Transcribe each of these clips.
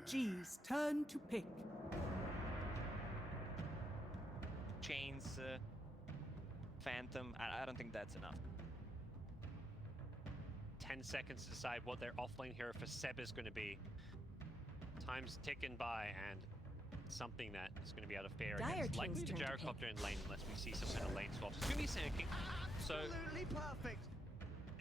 OG's turn to pick. Chains, Phantom. I don't think that's enough. 10 seconds to decide what their offlane hero for Seb is going to be. Time's ticking by, and something that is going to be able to fare against likely the gyrocopter in lane unless we see some kind of lane swaps. It's going to be Sanking. Absolutely perfect.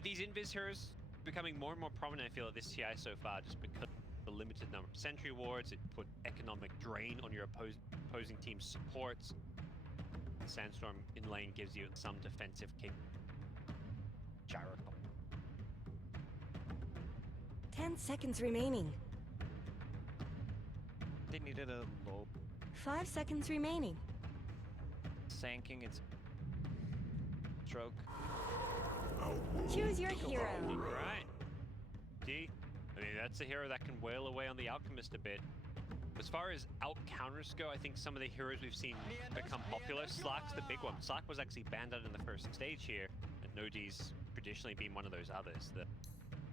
These invis heroes becoming more and more prominent, I feel, at this TI so far, just because of the limited number of sentry wards. It put economic drain on your opposing team's supports. Sandstorm in lane gives you some defensive kick. Gyrocopter. 10 seconds remaining. They needed a low 5 seconds remaining. sanking. It's stroke. Choose your hero. All right. D. I mean, that's a hero that can wail away on the Alchemist a bit. As far as out-counters go, I think some of the heroes we've seen become popular. Slack's the big one. Slack was actually banned out in the first stage here, and Nodi's traditionally been one of those others. The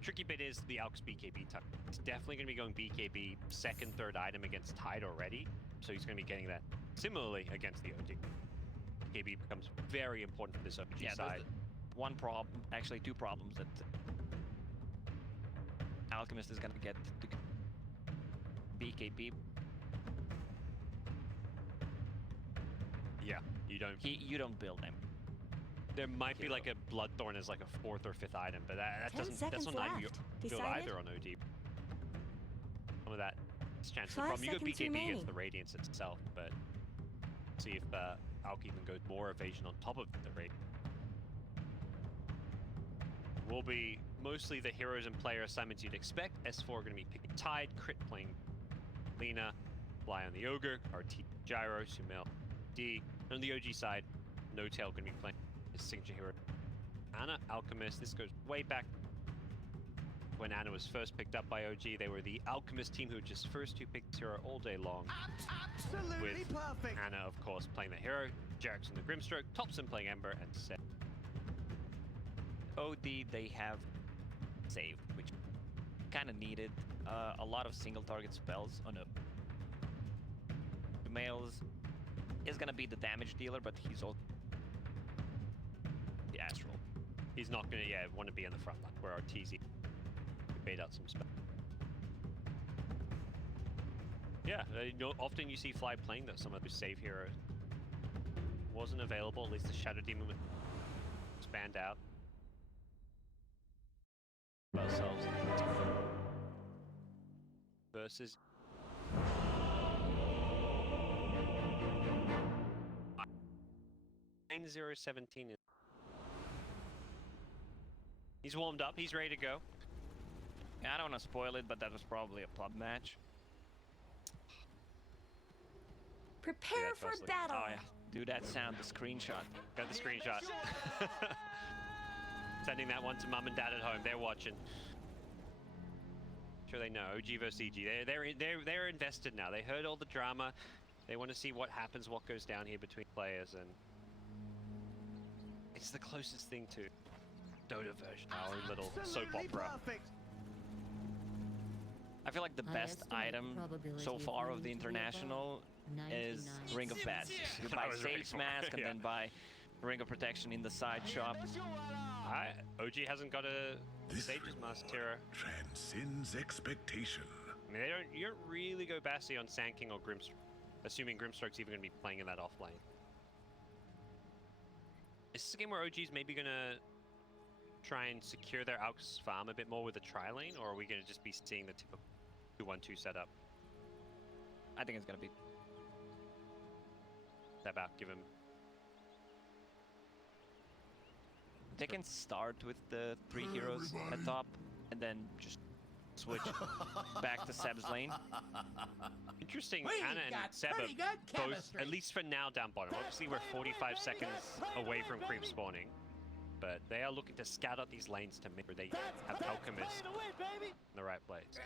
tricky bit is the Alch's BKB tuck. He's definitely going to be going BKB second, third item against Tide already, so he's going to be getting that similarly against the OG. BKB becomes very important for this OG side. One problem, actually two problems that Alchemist is going to get the BKB. Yeah, you don't build him. There might be like a Bloodthorn as like a fourth or fifth item, but that's not build either on OD. Some of that is chance of the problem. You go BKB against the Radiance itself, but see if Alk even goes more evasion on top of the Radiance. Will be mostly the heroes and player assignments you'd expect. S4 going to be picking Tide, Crit playing Lina, Fly on the Ogre, RT Gyro, Sumail D. And on the OG side, No Tail going to be playing his signature hero, Ana, Alchemist. This goes way back when Ana was first picked up by OG. They were the Alchemist team who just first two picked this hero all day long. Absolutely with perfect. Ana, of course, playing the hero, Jackson the Grimstroke, Thompson playing Ember, and Seth. OD, they have save, which kind of needed. A lot of single target spells on a males is gonna be the damage dealer, but he's also the astral. He's not gonna want to be in the front line where Arteezy could bait out some spells. Yeah, often you see Fly playing that some of those save heroes wasn't available. At least the Shadow Demon was banned out. Ourselves versus 9017. He's warmed up, he's ready to go. Yeah, I don't want to spoil it, but that was probably a pub match. Prepare for battle. Oh yeah, do that sound, the screenshot. Got the screenshot. Sending that one to mum and dad at home. They're watching. Sure they know. OG versus EG. They're invested now. They heard all the drama. They want to see what happens, what goes down here between players, and it's the closest thing to Dota version. Our little soap opera. Perfect. I feel like the best item so far of the international is Ring of Bats. You buy Sage Mask and then buy Ring of Protection in the side shop. OG hasn't got a Sage's Mask Terror. Transcends expectation. I mean, you don't really go Bassi on Sand King or Grimstroke, assuming Grimstroke's even going to be playing in that off lane. Is this a game where OG's maybe going to try and secure their Alch's farm a bit more with the tri-lane, or are we going to just be seeing the typical 2-1-2 setup? I think it's going to be... Step out, give him... They can start with the 3 heroes at top and then just switch back to Seb's lane. Interesting, Ana and Seb are both, at least for now, down bottom. Obviously, we're 45 seconds away from creep spawning, but they are looking to scout out these lanes to make sure they have Alchemist in the right place.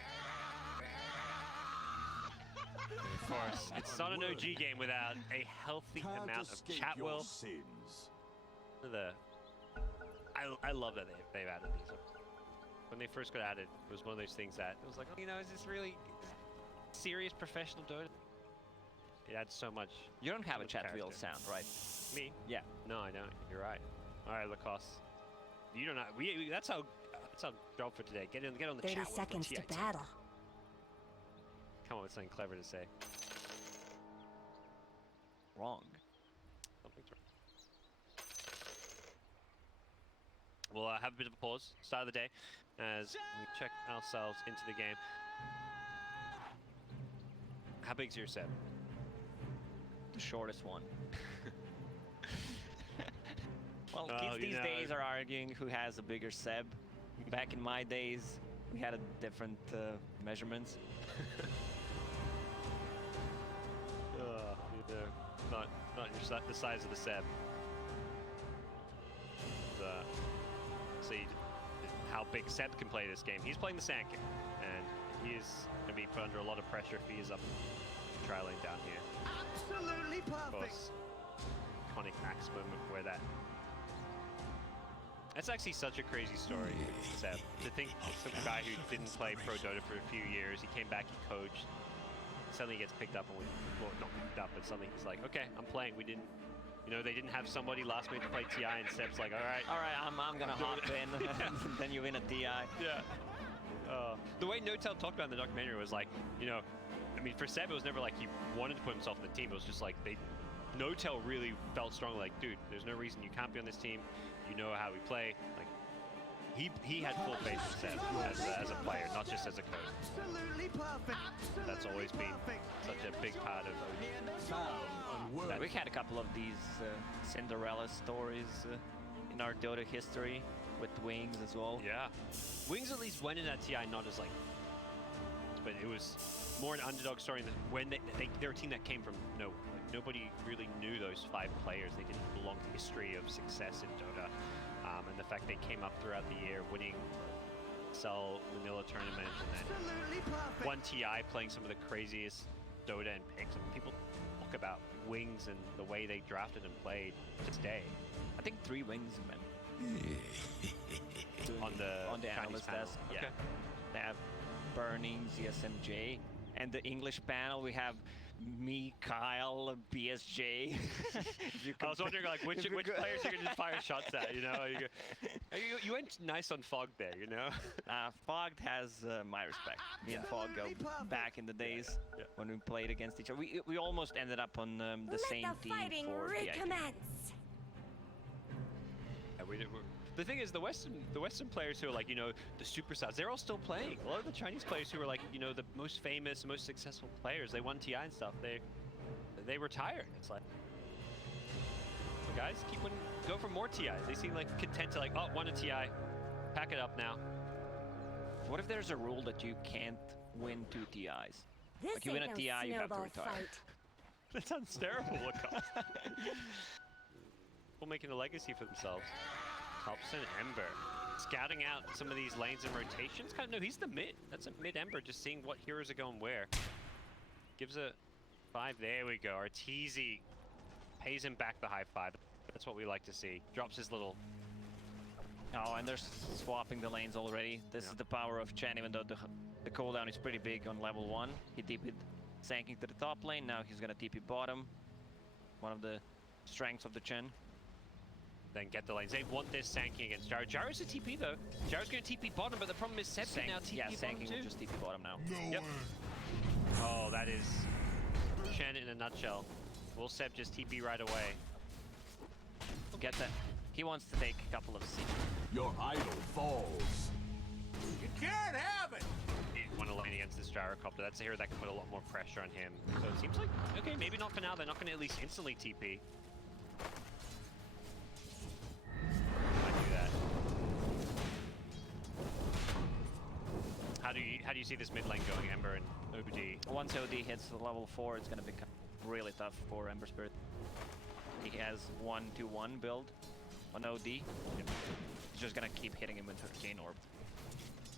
Of course, it's not an OG game without a healthy amount of chat will. I love that they've added these. When they first got added, it was one of those things that it was like, is this really serious professional Dota. It adds so much. You don't have a to the chat wheel character. sound, right? Me? Yeah. No, I don't. You're right. All right, Lacoste. You don't know. That's our job for today. Get on the 30 chat wheel. seconds to TIT. battle. Come up with something clever to say. Wrong. Something's wrong. We'll have a bit of a pause, start of the day, as we check ourselves into the game. How big's your set? The shortest one. Well, Oh, kids you these know. days are arguing who has a bigger Seb. Back in my days, we had a different measurements. Not the size of the Seb. See how big Seb can play this game. He's playing the Sand King, and he is going to be put under a lot of pressure if he is up tri lane down here. Absolutely Of perfect. course, iconic Max moment where that. That's actually such a crazy story, Seb. To think some guy who didn't play Pro Dota for a few years, he came back, he coached, suddenly he gets picked up, and well, not picked up, but suddenly he's like, okay, I'm playing. We didn't, you know, they didn't have somebody last minute to play TI, and Seb's like, all right, I'm gonna hop in, and then you win a TI. yeah. The way No-Tail talked about in the documentary was like, you know, I mean, for Seb, it was never like he wanted to put himself in the team. It was just like No-Tail really felt strong, like, dude, there's no reason you can't be on this team. You know how we play. Like, he had full faith in Seb as a player, not just as a coach. Absolutely perfect. That's always been such a big part of that. We had a couple of these Cinderella stories in our Dota history with Wings as well. Yeah. Wings at least went in that TI not as like, but it was more an underdog story than when they're a team that came from nowhere. Like, nobody really knew those 5 players. They didn't have a long history of success in Dota. And the fact they came up throughout the year winning Cell Manila tournament and then Absolutely perfect. one TI playing some of the craziest Dota and picks. I mean, people talk about Wings and the way they drafted and played to today. I think 3 Wings men. On the Chinese analyst panel. desk. Okay. Yeah. They have Burning, ZSMJ, and the English panel we have me, Kyle, BSJ. I was wondering like which players you're gonna just fire shots at, you know? You went nice on Fog there, you know? Fogged has my respect. Me and Fog go back in the days Yeah. when we played against each other. We almost ended up on the Let same the team fighting for the IQ. recommence. Yeah, the thing is, the Western players who are like, you know, the superstars, they're all still playing. A lot of the Chinese players who are like, you know, the most famous, most successful players, they won TI and stuff. They retired. It's like, well, guys, keep winning, go for more TIs. They seem like content to like, oh, won a TI, pack it up now. What if there's a rule that you can't win 2 TIs? This Like you win a ain't TI, no you have to snowball retire. fight. That sounds terrible, Lacoste. People making a legacy for themselves. Thompson, Ember. Scouting out some of these lanes and rotations. Kind of, no, he's the mid. That's a mid Ember, just seeing what heroes are going where. Gives a 5. There we go. Arteezy pays him back the high 5. That's what we like to see. Drops his little... Oh, and they're swapping the lanes already. This is the power of Chen, even though the cooldown is pretty big on level 1. He TP'd Sanking to the top lane, now he's gonna TP bottom. One of the strengths of the Chen. Then get the lanes. They want this Sanking against Jaro. Jaro's a TP though. Jaro's going to TP bottom, but the problem is Seb can now TP bottom Sanking too. will just TP bottom now. Yep. Oh, that is Chen in a nutshell. Will Seb just TP right away? Get that. He wants to take a couple of seats. Your idol falls. You can't have it. He want to lane against this Gyrocopter. That's a hero that can put a lot more pressure on him. So it seems like, okay, maybe not for now. They're not going to at least instantly TP. Might do that. How do you see this mid lane going, Ember and OD? Once OD hits the level 4, it's gonna become really tough for Ember Spirit. He has 1-2-1 build on OD. Yep. He's just gonna keep hitting him with 13 orb.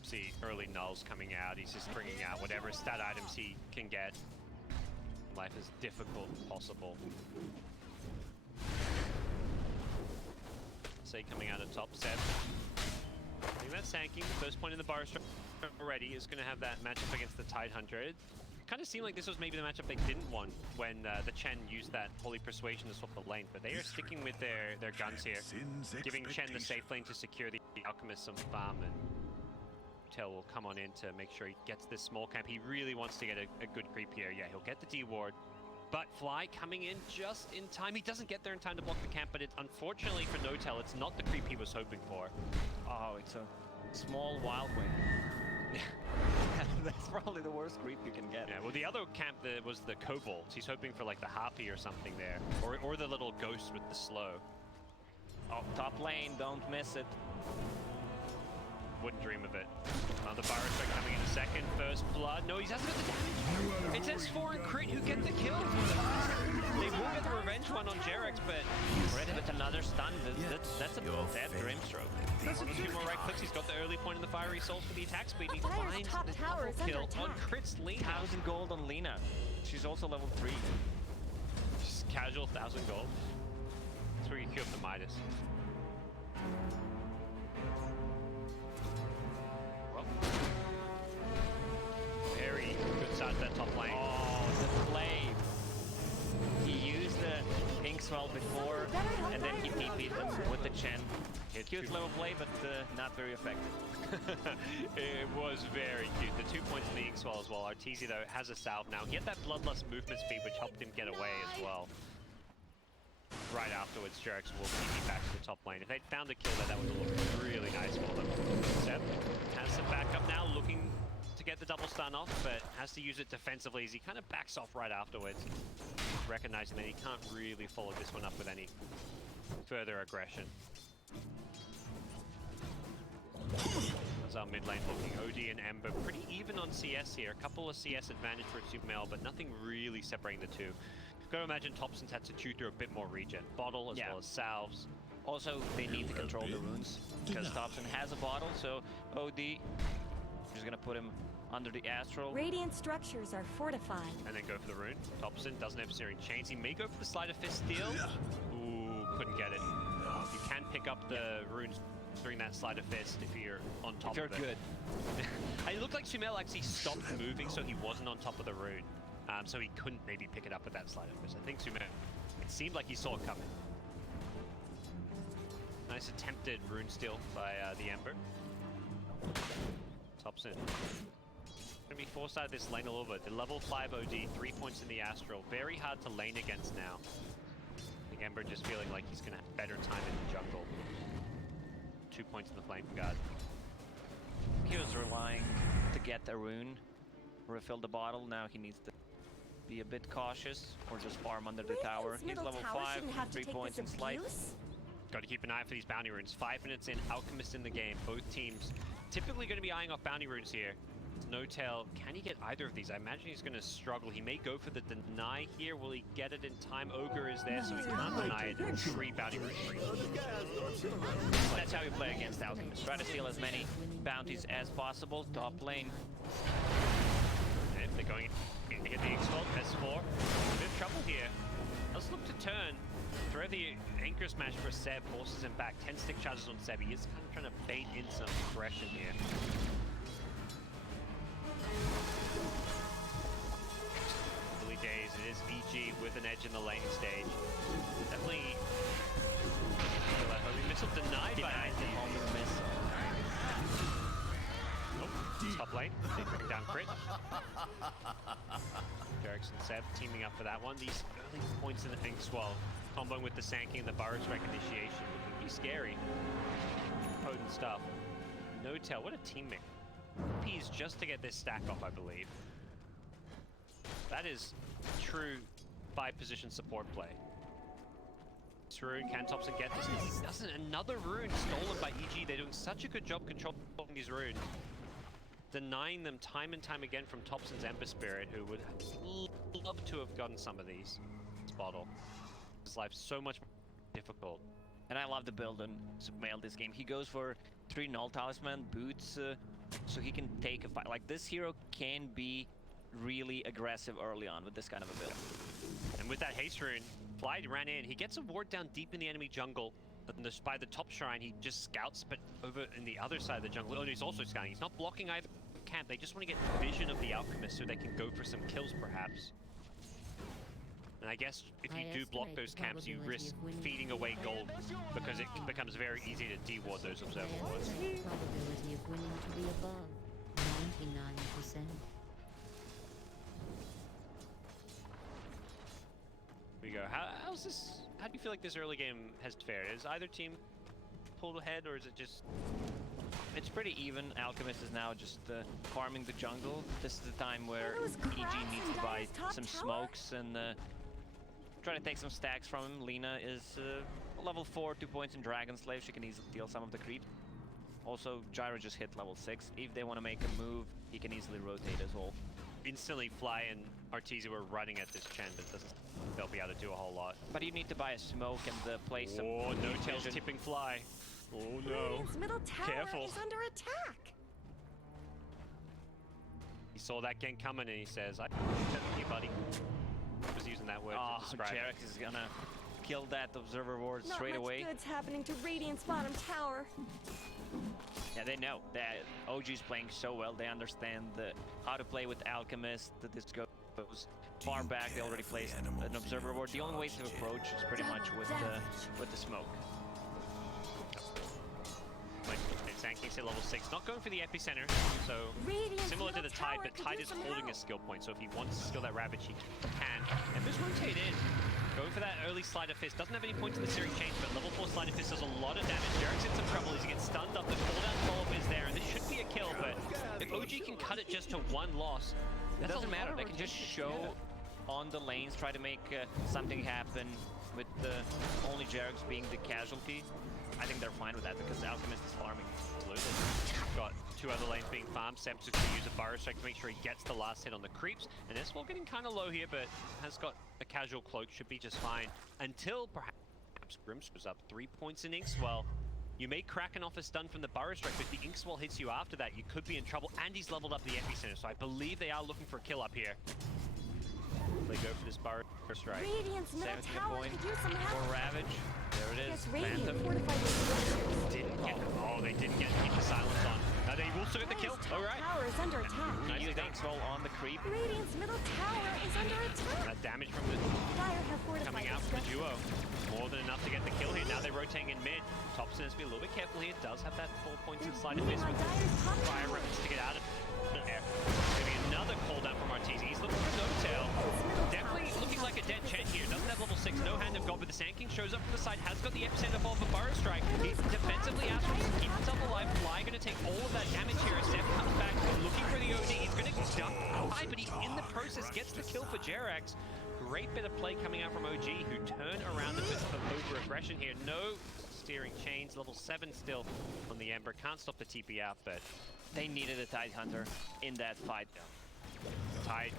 See early nulls coming out. He's just bringing out whatever stat items he can get. Life is difficult possible. Say coming out of top set. I think that's Sanking. First point in the bar already is going to have that matchup against the Tide 100. Kind of seemed like this was maybe the matchup they didn't want when the Chen used that Holy Persuasion to swap the lane, but they are sticking with their guns here, giving Chen the safe lane to secure the Alchemist some farm, and Tel will come on in to make sure he gets this small camp. He really wants to get a good creep here. Yeah, he'll get the D ward, but Fly coming in just in time. He doesn't get there in time to block the camp, but it's unfortunately for Notel, it's not the creep he was hoping for. Oh, it's a small wild wing. That's probably the worst creep you can get. Yeah, well, the other camp was the Kobolds. He's hoping for like the Harpy or something there, or the little ghost with the slow. Oh, top lane, don't miss it. Wouldn't dream of it. The Virus Strike coming in a second. First blood. No, he hasn't got the damage. It says 4 and crit. Who get the kill? They will get the revenge one on Jerex, but Ready with another stun. That's a bad Grimstroke. one or two more right clicks. He's got the early point in the Fiery Souls for the attack speed. He finds top the tower is double under kill on attack. Crit's Lena. 1,000 gold on Lena. She's also level 3. Just casual 1,000 gold. That's where you queue up the Midas. Well, very good start to that top lane. Oh, the play. He used the pink swell before, and then he TP'd them with the Chen. Cute little play, but not very effective. It was very cute. The 2 points in the ink swell as well. Arteezy, though, has a salve now. He had that bloodlust movement speed, which helped him get away as well. Right afterwards, Jerex will TP back to the top lane. If they'd found a kill there, that would have looked really nice for them. Seb has some backup now, looking to get the double stun off, but has to use it defensively as he kind of backs off right afterwards, recognizing that he can't really follow this one up with any further aggression. As our mid lane looking, OD and Ember pretty even on CS here. A couple of CS advantage for Supermail, but nothing really separating the two. Gotta imagine Thompson's had to chew through a bit more regen. Bottle as well as salves. Also, they need to control the runes, because Thompson has a bottle, so OD just gonna put him under the Astral. Radiant structures are fortified. And then go for the rune. Thompson doesn't have Searing Chains. He may go for the Sleight of Fist steal. Ooh, couldn't get it. You can pick up the runes during that Sleight of Fist if you're on top of it. If you're good. And it looked like Sumail actually stopped moving, so he wasn't on top of the rune. So he couldn't maybe pick it up with that Sleight of Fist. I think Sumail, it seemed like he saw it coming. Nice attempted rune steal by the Ember. Thompson. Gonna be forced out of this lane a little bit. The level 5 OD, 3 points in the Astral. Very hard to lane against now. I think Ember just feeling like he's gonna have better time in the jungle. 2 points in the Flame Guard. He was relying to get a rune, refill the bottle. Now he needs to be a bit cautious, or just farm under the tower. He's level 5, 3 points in Slight. Got to keep an eye for these bounty runes. 5 minutes in, Alchemist in the game. Both teams typically going to be eyeing off bounty runes here. Notel, can he get either of these? I imagine he's going to struggle. He may go for the deny here. Will he get it in time? Ogre is there, so he can't deny it. And 3 bounty runes free. That's how you play against Alchemist. Try to steal as many bounties as possible. Top lane. And they're going to get the X-Fold, S4. A bit of trouble here. Let's look to turn. Throw the anchor smash for Seb, forces him back. 10 stick charges on Seb. He is kind of trying to bait in some aggression here. Early days, it is VG with an edge in the laning stage. Definitely. Missile denied by ID. Nope. Top lane, they bring down crit. Jerex and Seb teaming up for that one. These early points in the Pink Swell, comboing with the Sankey and the Burrow Strike initiation, looking pretty scary. Potent stuff. Notel, what a teammate. He's just to get this stack off, I believe. That is true 5-position support play. This rune, can Thompson get this? He doesn't. Another rune stolen by EG. They're doing such a good job controlling these runes. Denying them time and time again from Thompson's Ember Spirit, who would love to have gotten some of these. This bottle. His life's so much more difficult. And I love the build on Submail this game. He goes for 3 Null Talisman, boots, so he can take a fight. Like, this hero can be really aggressive early on with this kind of a build. And with that haste rune, Fly ran in. He gets a ward down deep in the enemy jungle. And by the top shrine, he just scouts, but over in the other side of the jungle, and he's also scouting. He's not blocking either camp. They just want to get vision of the Alchemist so they can go for some kills, perhaps. And I guess if you do block those camps, you risk feeding away gold because it becomes very easy to deward those observer wards. Probability of winning to be above 99%. Here we go. How's this? How do you feel like this early game has fared? Is either team pulled ahead, or is it just? It's pretty even. Alchemist is now just farming the jungle. This is the time where Those EG cracks needs in to buy Dire's top some tower? smokes and try to take some stacks from him. Lina is level 4, 2 points in Dragon Slave. She can easily deal some of the creep. Also, Gyro just hit level 6. If they want to make a move, he can easily rotate as well. Instantly Fly and Arteezy were running at this Chen, but they'll be able to do a whole lot. But you need to buy a smoke and play some. Oh, no tails vision. tipping Fly. Oh no. Radiant's middle tower Careful. is under attack. He saw that gang coming and he says, "I you, buddy." Was using that word Oh, to describe it. Jarex is gonna kill that observer ward Not straight much away. good's happening to Radiant's bottom tower. Yeah, they know that OG's playing so well. They understand how to play with Alchemist. That this goes far back. They already placed an observer ward. The only way to approach is pretty much with the smoke. Like, Sanking's at level 6, not going for the epicenter, so Radiant's similar to middle the Tide, tower but could Tide use is some holding a help. skill point, so if he wants to skill that Ravage, he can. And just rotate in. Going for that early Sleight of Fist. Doesn't have any points in the Searing Change, but level 4 Sleight of Fist does a lot of damage. Derek's in some trouble as he gets stunned up. The cooldown follow-up is there, and this should be a kill, but if OG can cut it just to one loss, It that's a doesn't lot matter. of They can just rotation. show on the lanes, try to make something happen with only Jarex being the casualty. I think they're fine with that because the Alchemist is farming. Absolutely. Got 2 other lanes being farmed. Seps is going to use a Burrow Strike to make sure he gets the last hit on the creeps. And Eswell getting kind of low here, but has got a casual cloak. Should be just fine. Until perhaps Grimms was up 3 points in Inkswell. You may Kraken off a stun from the Burrow Strike, but if the Inkswell hits you after that, you could be in trouble. And he's leveled up the epicenter, so I believe they are looking for a kill up here. They go for this Burrow Strike. Radiant's middle 70 tower point could use some for help. Ravage. There it is. Guess Radiant Phantom. fortified the structures. Didn't get. Oh, they didn't get keep the silence on. Now they will still get the kill. Dire's All top right. tower is under attack. He used Inkswell on the creep. Radiant's middle tower is under attack. That damage from the Dire have fortified coming the out from the structures. duo. More than enough to get the kill here. Now they're rotating in mid. Thompson has to be a little bit careful here. Does have that 4 points in Sleight of Beating Fist on with Dire's top fire tower. ribbons to get out of there. Maybe another cooldown from Arteezy. He's looking for no tail. Definitely looking like a dead Chen here. Doesn't have level 6, no Hand of God, but the Sand King shows up from the side, has got the epicenter ball for Burrow Strike. He's defensively out, keep himself alive. Fly going to take all of that damage here. Seth comes back, looking for the OD. He's going to duck high, but he in the process gets the kill for Jarex. Great bit of play coming out from OG, who turn around a bit of over-aggression here. No steering chains, level 7 still on the Ember. Can't stop the TP out, but They needed a Tide Hunter in that fight. Tide.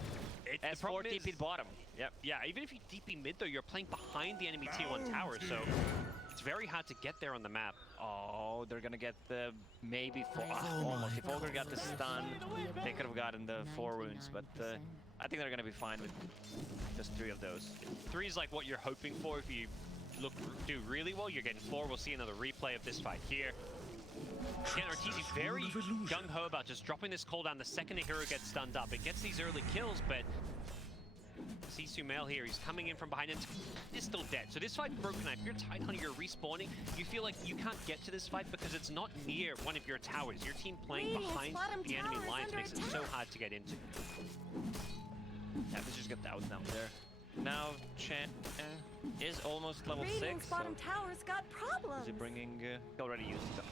As 4 TP'd bottom. Yep. Yeah, even if you DP mid though, you're playing behind the enemy tier 1 tower, so it's very hard to get there on the map. Oh, they're gonna get the maybe almost. If Ogre got the stun, they could have gotten the 4 wounds, but I think they're gonna be fine with just 3 of those. 3 is like what you're hoping for. If you do really well, you're getting 4. We'll see another replay of this fight here. Again, Arteezy very gung-ho about just dropping this cooldown the second a hero gets stunned up. It gets these early kills, but see Sumail here, he's coming in from behind and is still dead. So this fight's broken. If you're Tide Hunter, you're respawning, you feel like you can't get to this fight because it's not near one of your towers. Your team playing Radiant's behind bottom the enemy tower is lines under makes it so attack. hard to get into. Yeah, they just got the out down there. Now Chen is almost level 6. Radiant's So bottom tower's got problems. is he bringing? He already used them.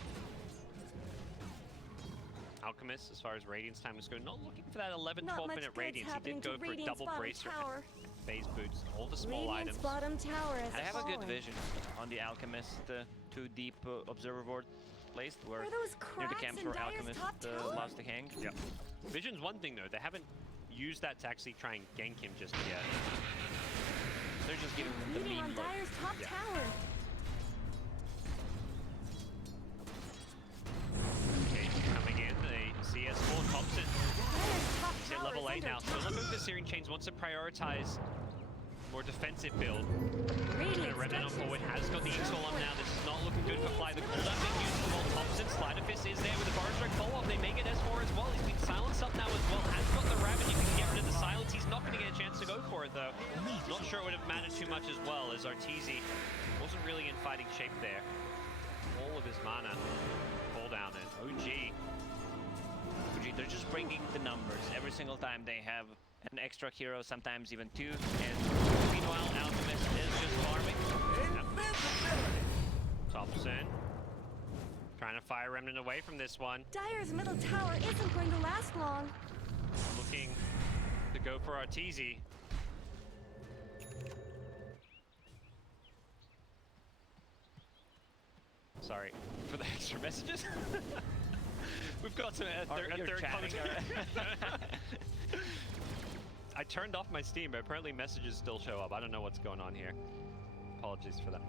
Alchemist, as far as Radiance time is going, not looking for that 11, Not 12 much minute good's Radiance. He happening did go to for a Radiant's double bottom bracer, tower. phase boots, all the small Radiant's items. bottom tower is I have a good falling. vision on the Alchemist. 2 deep observer board placed where Are those near the cracks camps in where Dire's Alchemist top tower? loves to hang. Yep. Vision's one thing though, they haven't used that to actually try and gank him just yet. They're just giving them the Beating on meme look. Dire's top Yeah. tower. Okay, coming in, the CS4 Thompson. Dire's top He's at tower level is 8 under now. Still attack. looking for the Searing Chains, wants to prioritize more defensive build. Radiant Remnant on structures forward has got the X-Wall up now. This is not looking good for Fly. The cooldown being used from all Thompson. Slider Fist is there with the Burrow Strike follow-up. They may get S4 as well. He's been silenced up now as well. Has got the Ravage. He can get rid of the silence. He's not going to get a chance to go for it though. Not sure it would have mattered too much as well, as Arteezy wasn't really in fighting shape there. All of his mana fall down, and OG. They're just bringing the numbers every single time they have an extra hero, sometimes even two. And meanwhile, Alchemist is just farming. Thompson trying to fire Remnant away from this one. Dire's middle tower isn't going to last long. Looking to go for Arteezy. Sorry for the extra messages. We've got some You're third chatting, I turned off my Steam, but apparently messages still show up. I don't know what's going on here. Apologies for that.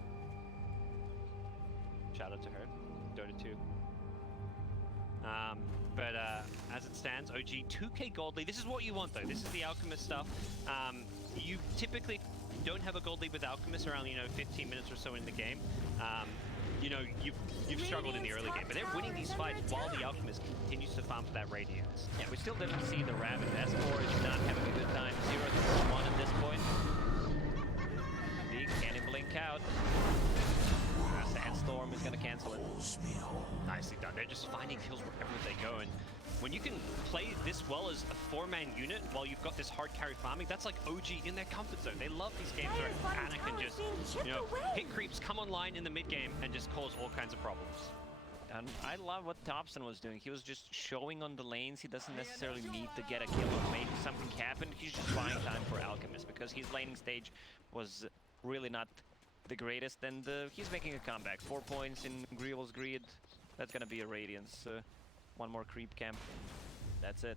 Shout out to her. Dota 2. But as it stands, OG 2k gold lead. This is what you want though. This is the Alchemist stuff. You typically don't have a gold lead with Alchemist around 15 minutes or so in the game. You've struggled in the early game, but they're winning these fights while the Alchemist continues to farm for that Radiance. Yeah, we still didn't see the Ravage. S4 is not having a good time. 0-1 at this point. He can't even blink out. Sandstorm is gonna cancel it. Nicely done. They're just finding kills wherever they go, and when you can play this well as a 4-man unit while you've got this hard carry farming, that's like OG in their comfort zone. They love these games where Anna can just, hit creeps, come online in the mid game, and just cause all kinds of problems. And I love what Thompson was doing. He was just showing on the lanes. He doesn't necessarily need to get a kill or make something happen. He's just buying time for Alchemist because his laning stage was really not the greatest, and he's making a comeback. 4 points in Greevil's Greed. That's gonna be a Radiance. One more creep camp. That's it.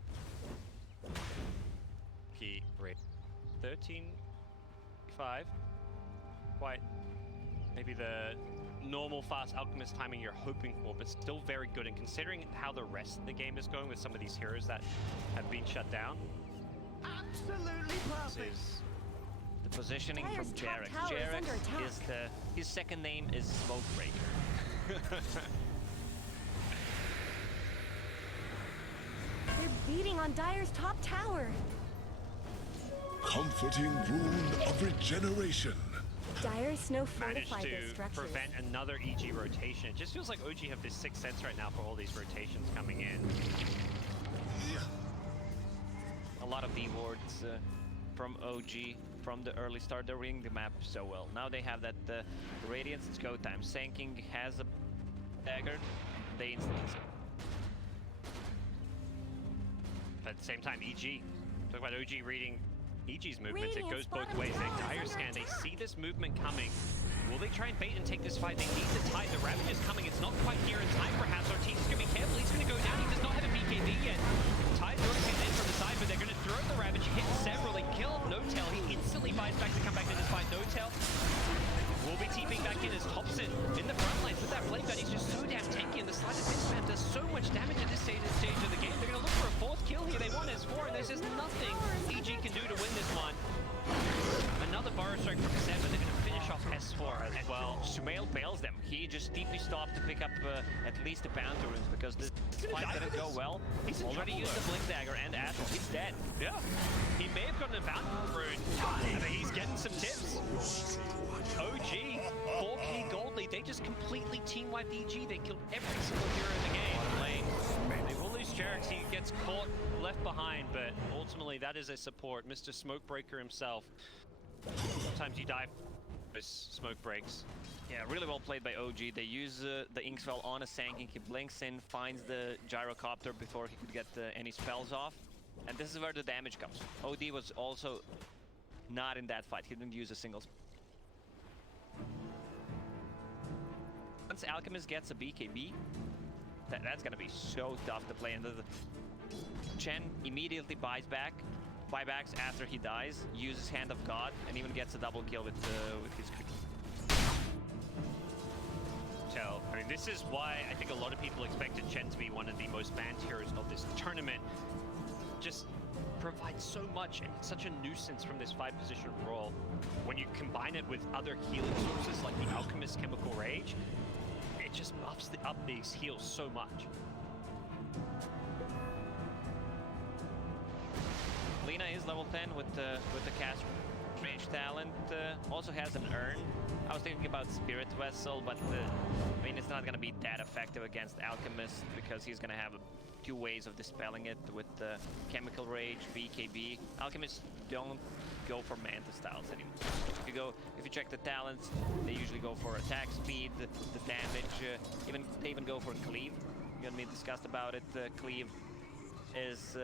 Key rate 13.5. Quite maybe the normal fast Alchemist timing you're hoping for, but still very good. And considering how the rest of the game is going with some of these heroes that have been shut down, Absolutely this perfect. is The positioning Dire's from top Jarex. tower is under Jarex attack. is his second name is Smokebreaker. They're beating on Dire's top tower. Comforting rune of regeneration. Dire Snow managed fortified their to structures. prevent another EG rotation. It just feels like OG have this sixth sense right now for all these rotations coming in. A lot of V wards from OG from the early start. They're reading the map so well. Now they have that Radiance. It's go time. Sanking has a dagger. They instantly. But at the same time, EG. Talk about OG reading EG's movements. It goes Radiant's both bottom ways. They tower is dire under scan. They attack. see this movement coming. Will they try and bait and take this fight? They need to tide. The Ravage is coming. It's not quite here in time, perhaps. Ortiz is going to be careful. He's going to go down. He does not have a BKB yet. Tide throwing him in from the side, but they're going to throw the Ravage. Hit several. They kill No-Tail. He instantly buys back to come back to this fight. No-Tail will be TPing back in as Thompson in the front lines with that flame gun. He's just so damn tanky, and the Slider Fist spam does so much damage at this stage of the game. They're going to look for a fourth kill here. They want S4, and there's just nothing EG can do to win this one. Another Burrow Strike from 7. They're going to finish off S4 as well. Sumail bails them. He just deeply stopped to pick up at least the bounty runes because this fight didn't go well. He's already used the Blink Dagger and Astral. He's dead. Yeah, he may have gotten a bounty rune. I mean, he's getting some tips. OG, 4k gold lead. They just completely team wiped EG. They killed every single hero in the game. Lane. They will lose Jarex. He gets caught left behind, but ultimately that is a support. Mr. Smokebreaker himself. Sometimes you die for smoke breaks. Yeah, really well played by OG. They use the Ink Spell on a Sanking. He blinks in, finds the Gyrocopter before he could get any spells off. And this is where the damage comes. OD was also not in that fight. He didn't use a single spell. Once Alchemist gets a BKB, that's gonna be so tough to play. And Chen immediately buybacks after he dies, uses Hand of God, and even gets a double kill with his creep. I mean, this is why I think a lot of people expected Chen to be one of the most banned heroes of this tournament. Just provides so much and such a nuisance from this 5-position role. when you combine it with other healing sources like the Alchemist Chemical Rage, it just buffs up these heals so much. Lina is level 10 with the cast range talent. Also has an urn. I was thinking about Spirit Vessel, but I mean it's not gonna be that effective against Alchemist because he's gonna have two ways of dispelling it with Chemical Rage, BKB. Alchemists don't go for Manta styles anymore. If you check the talents, they usually go for attack speed, the damage. They even go for Cleave. You and me discussed about it. Cleave is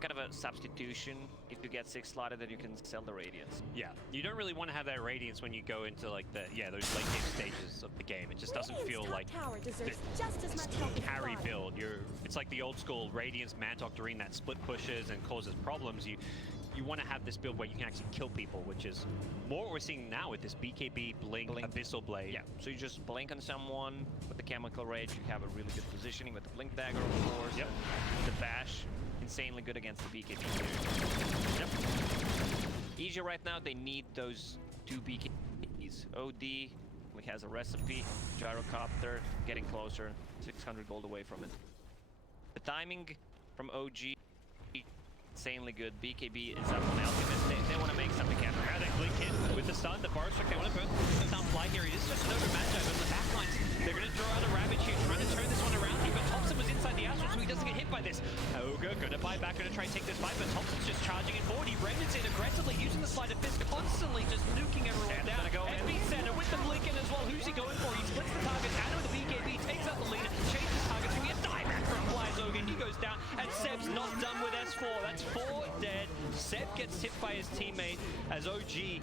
kind of a substitution. If you get 6 slotted, then you can sell the Radiance. Yeah, you don't really want to have that Radiance when you go into like those late game stages of the game. It just doesn't feel like tower deserves the just as much help as carry bottom. build. It's like the old school Radiance Mant Octarine that split pushes and causes problems. You want to have this build where you can actually kill people, which is more what we're seeing now with this BKB Blink. Abyssal Blade. Yeah, so you just blink on someone with the Chemical Rage, you have a really good positioning with the Blink Dagger, of course. Yep. The Bash, insanely good against the BKB. Yep. EG right now, they need those 2 BKBs. OD only has a recipe, Gyrocopter, getting closer, 600 gold away from it. The timing from OG, insanely good. BKB is up on Alchemist. They want to make something happen. Yeah, they blink in with the stun, the Forest Strike. They want to burn down fly here. It is just an over matchup on the backlines. They're going to draw out a Ravage here, trying to turn this one around here, but Thompson was inside the Astral, so he doesn't get hit by this. Ogre going to buy back, going to try and take this fight, but Thompson's just charging it forward. He remnants in aggressively, using the Sleight of Fist, constantly just nuking everyone down. Epicenter with the blink in as well. Who's he going for? He splits the target out with the BKB, takes out the leader, changes targets. We get dieback from Flyers Ogre. He goes down, and Seb's not done with S4. That's 4 dead. Seb gets hit by his teammate as OG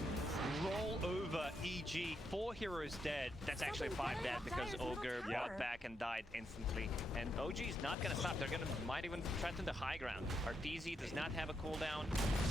roll over EG. 4 heroes dead. That's actually 5 dead because Ogre brought back and died instantly. And OG is not going to stop. They're might even threaten the high ground. Arteezy does not have a cooldown.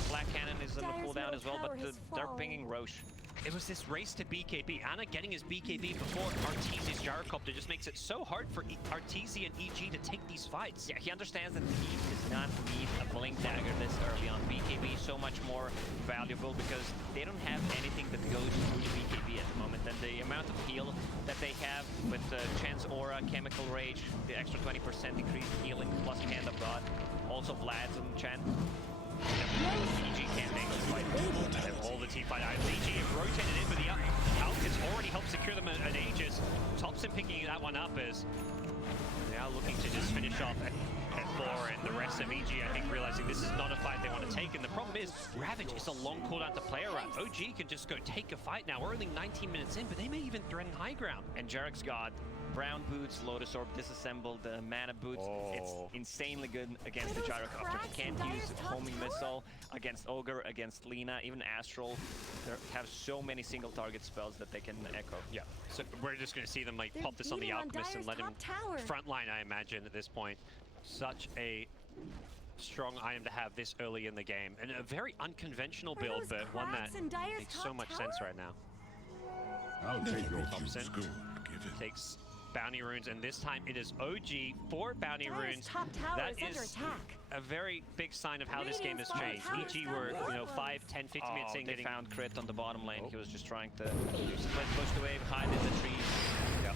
Black Cannon is on the cooldown as well, but they're pinging Roche. It was this race to BKB. Anna getting his BKB before Arteezy's Gyrocopter just makes it so hard for Arteezy and EG to take these fights. Yeah, he understands that he does not need a Blink Dagger this early on. BKB is so much more valuable because they don't have anything that goes through the BKB at the moment. And the amount of heal that they have with Chance Aura, Chemical Rage, the extra 20% increased healing plus Hand of God, also Vlad's and Chen. EG can't make this fight. All the teamfight items. EG have rotated in, but the Alk has already helped secure them an Aegis. Thompson picking that one up as now looking to just finish off at 4, and the rest of EG, I think, realizing this is not a fight they want to take. And the problem is, Ravage is a long cooldown to play around. OG can just go take a fight now. We're only 19 minutes in, but they may even threaten high ground. And Jarek's got Brown Boots, Lotus Orb disassembled, Mana Boots. It's insanely good against the Gyrocopter. He can't use Homing Missile against Ogre, against Lina, even Astral. They have so many single target spells that they can echo. Yeah, so we're just going to see them like pop this on the Alchemist and let him frontline, I imagine, at this point. Such a strong item to have this early in the game. And a very unconventional build, but one that makes so much sense right now. I'll take your Thompson cubes. Go, give it. takes bounty runes, and this time it is OG 4 bounty runes. Top tower That is under is attack. a very big sign of how this game has changed. EG were, 5, 10, 15 minutes in They getting... found Crit on the bottom lane. He was just trying to split, push the wave, hide in the trees. Yeah.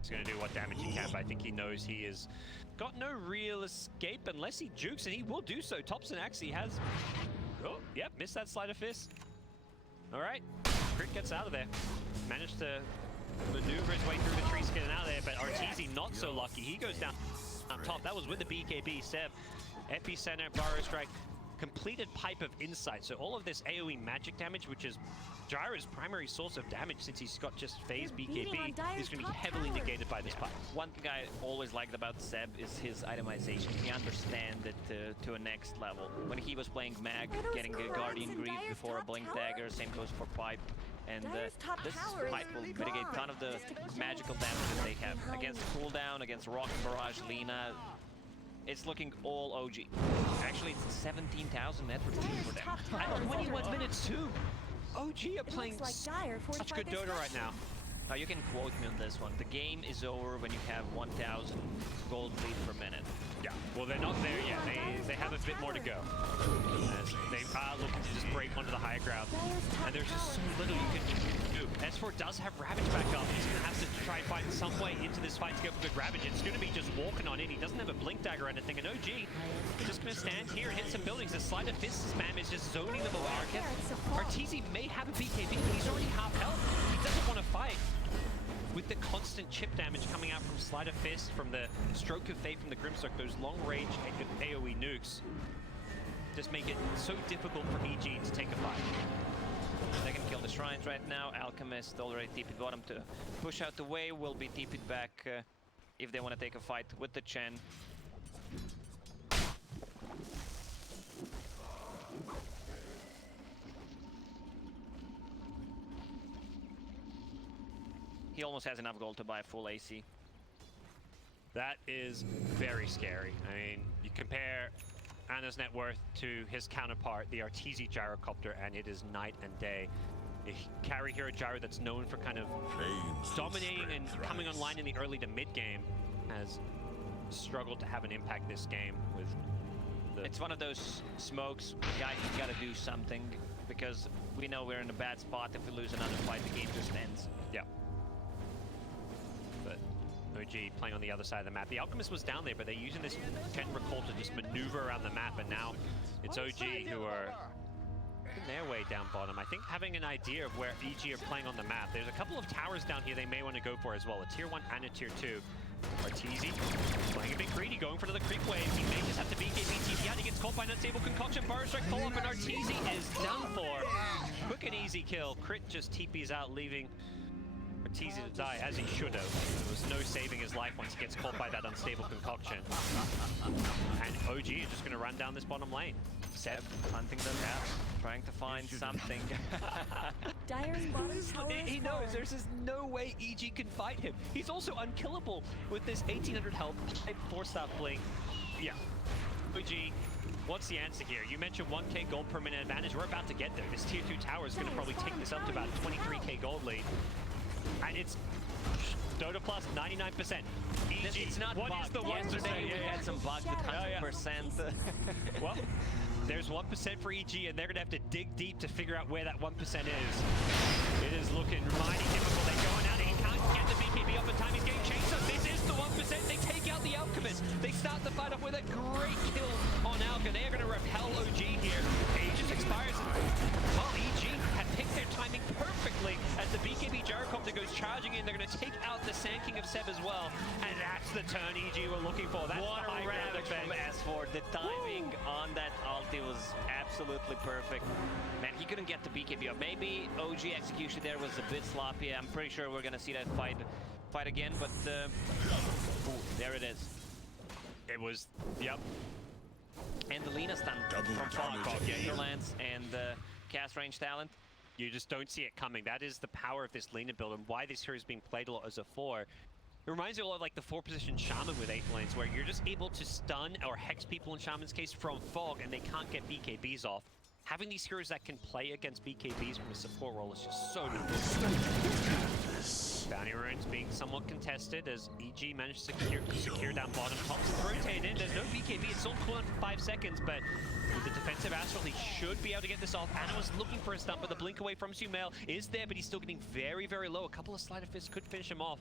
He's going to do what damage he can, but I think he knows he is got no real escape unless he jukes, and he will do so. Thompson actually has... Oh, yep, missed that Sleight of Fist. All right, Crit gets out of there. Managed to maneuver his way through the trees, getting out of there, but Arteezy not so lucky. He goes down on top. That was with the BKB. Seb, Epicenter, Burrow Strike, completed Pipe of Insight. So all of this AoE magic damage, which is Gyro's primary source of damage since he's got just phase BKB, is going to be heavily negated by this pipe. One thing I always liked about Seb is his itemization. He understands it to a next level. When he was playing Mag, getting a Guardian Greave before a Blink Dagger, same goes for Pipe. And this Pipe will mitigate a ton of the magical damage that they have. Against cooldown, against Rock Barrage, Lina, it's looking all OG. Actually, it's 17,000 net return for them. At 21 minutes too. OG are playing such good Dota right now. Now you can quote me on this one. The game is over when you have 1,000 gold lead per minute. Yeah, well, they're not there yet. They have a bit more to go. As they are looking to just break onto the higher ground. And there's just so little you can do. S4 does have Ravage back up. He's going to have to try and find some way into this fight to get good Ravage. It's going to be just walking on in. He doesn't have a Blink Dagger or anything. And OG just going to stand here and hit some buildings. The Sleight of Fist spam is just zoning them away. Arteezy may have a BKB, but he's already half health. He doesn't want to fight. With the constant chip damage coming out from Sleight of Fist, from the Stroke of Fate, from the Grimstock, those long-range AoE nukes just make it so difficult for EG to take a fight. They can kill the shrines right now. Alchemist already TP'd bottom to push out the way. Will be TP'd back if they want to take a fight with the Chen. He almost has enough gold to buy a full AC. That is very scary. I mean, you compare Anna's net worth to his counterpart, the Arteezy Gyrocopter, and it is night and day. A carry hero gyro that's known for kind of dominating and coming online in the early to mid game has struggled to have an impact this game with the... It's one of those smokes, guys, you gotta do something, because we know we're in a bad spot. If we lose another fight, the game just ends. Yeah. But OG playing on the other side of the map. The Alchemist was down there, but they're using this Chen recall to just maneuver around the map, and now it's OG who are in their way down bottom. I think having an idea of where EG are playing on the map, there's a couple of towers down here they may want to go for as well, a tier 1 and a tier 2. Arteezy playing a bit greedy, going for another creep wave. He may just have to BKB TP out. He gets caught by an unstable concoction. Burrow strike pull up, and Arteezy is done for. Quick and easy kill. Crit just TPs out, leaving Arteezy to die, as he should have. There was no saving his life once he gets caught by that unstable concoction. And OG is just going to run down this bottom lane. Seb hunting them, trying to find something. Dire's bottom tower He is knows fallen. there's just no way EG can fight him. He's also unkillable with this 1800 health, 4-star blink. Yeah. OG, what's the answer here? You mentioned 1k gold per minute advantage. We're about to get there. This tier 2 tower is going to probably take this up to about 23k gold lead. And it's Dota plus 99%. EG, It's not what bugged. is the 1%? Yesterday we had some bugs with 100%. Well, there's 1% for EG, and they're going to have to dig deep to figure out where that 1% is. It is looking mighty difficult. They're going at it. He can't get the BKB up in time. He's getting chased. So this is the 1%. They take out the Alchemist. They start the fight off with a great kill on Alka. They are going to repel OG here. Aegis expires. Well, EG had picked their timing perfectly as the BKB Gyrocopter goes charging in. They're going to take out the Sand King of Seb as well. And that's the turn EG were looking for. That's What the high a ground ravage from effect. S4. The timing on that ulti was absolutely perfect. Man, he couldn't get the BKB up. Maybe OG execution there was a bit sloppy. I'm pretty sure we're gonna see that fight again, but ooh, there it is. It was, yep. And the Lina stun from Fog, Lance and cast range talent. You just don't see it coming. That is the power of this Lina build and why this hero is being played a lot as a 4. It reminds me a lot of like the 4-position Shaman with 8 lanes, where you're just able to stun or hex people in Shaman's case from Fog and they can't get BKBs off. Having these heroes that can play against BKBs from a support role is just so nice. Bounty runes being somewhat contested as EG managed to secure down bottom. Tops rotate in, there's no BKB, it's still cooldown for 5 seconds, but with the defensive Astral, he should be able to get this off. Anna was looking for a stun, but the blink away from Sumail is there, but he's still getting very, very low. A couple of Sleight of Fists could finish him off.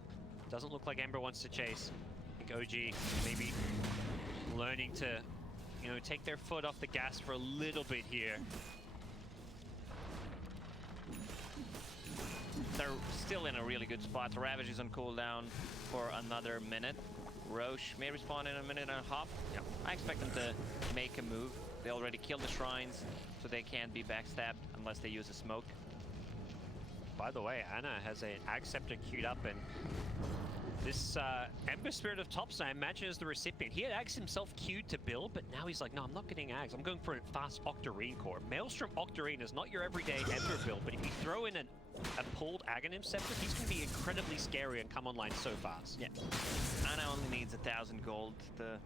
Doesn't look like Ember wants to chase. I think OG maybe learning to, you know, take their foot off the gas for a little bit here. They're still in a really good spot. Ravage is on cooldown for another minute. Roche may respawn in a minute and a half. Yep. I expect them to make a move. They already killed the shrines, so they can't be backstabbed unless they use a smoke. By the way, Anna has an Ag Scepter queued up, and this Ember Spirit of Tops, I imagine, is the recipient. He had Ags himself queued to build, but now he's like, no, I'm not getting Ags. I'm going for a fast Octarine core. Maelstrom Octarine is not your everyday Ember build, but if you throw in a pulled Aghanim Scepter, he's going to be incredibly scary and come online so fast. Yeah. Anna only needs 1,000 gold to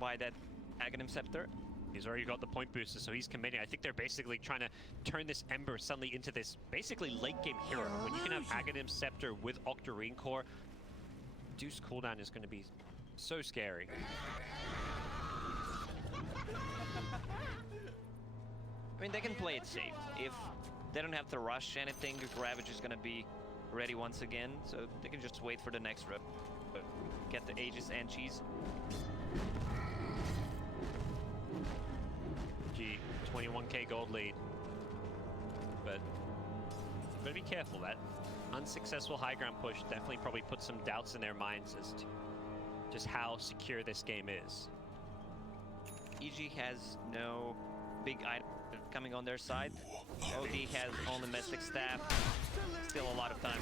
buy that Aghanim Scepter. He's already got the point booster, so he's committing. I think they're basically trying to turn this Ember suddenly into this basically late game hero. When you can have Aghanim Scepter with Octarine Core, Deuce cooldown is going to be so scary. I mean, they can play it safe. If they don't have to rush anything, Ravage is gonna be ready once again, so they can just wait for the next rep. Get the Aegis and Cheese. Gee, 21k gold lead. But gotta be careful. That unsuccessful high ground push definitely probably put some doubts in their minds as to just how secure this game is. EG has no big item coming on their side. OD has only Mystic Staff. Still a lot of time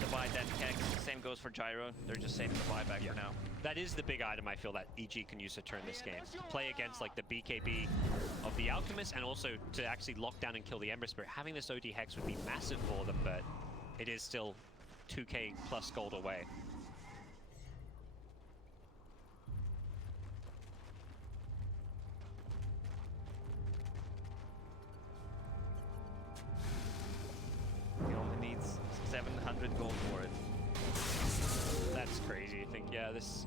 to buy that Hex. Same goes for Gyro. They're just saving the buyback for now. That is the big item I feel that EG can use to turn this game. Play against like the BKB of the Alchemist and also to actually lock down and kill the Ember Spirit. Having this OD Hex would be massive for them, but it is still 2k plus gold away. He only needs 700 gold for it. That's crazy. I think, yeah, this...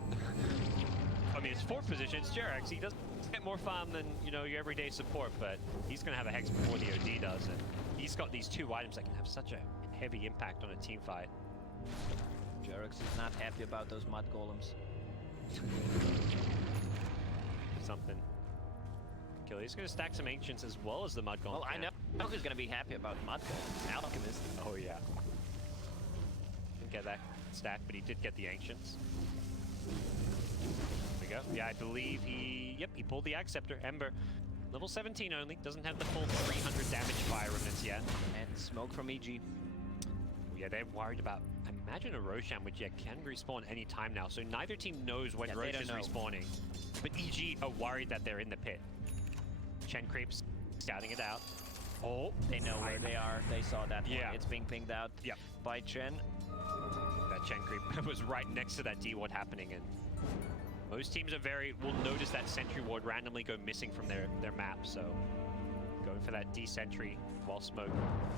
I mean, it's 4th position, it's Jerax. He does get more farm than, you know, your everyday support, but he's going to have a Hex before the OD does, and he's got these 2 items that can have such a heavy impact on a team fight. Jerax is not happy about those mud golems. Something. Kill. He's going to stack some Ancients as well as the mud golem. Well, I know who's going to be happy about mud golems. Alchemist. Oh, yeah. Didn't get that stack, but he did get the Ancients. There we go. Yeah, I believe he... Yep, he pulled the Ag Scepter. Ember. Level 17 only. Doesn't have the full 300 damage fire remnants yet. And smoke from EG. Yeah, they're worried about... I imagine a Roshan, which can respawn any time now. So neither team knows when Rosh is respawning. But EG are worried that they're in the pit. Chen creeps, scouting it out. Oh, they know where they are. They saw that one. Yeah. It's being pinged out by Chen. That Chen creep was right next to that D ward happening, and most teams are will notice that sentry ward randomly go missing from their map. So going for that D sentry while smoke,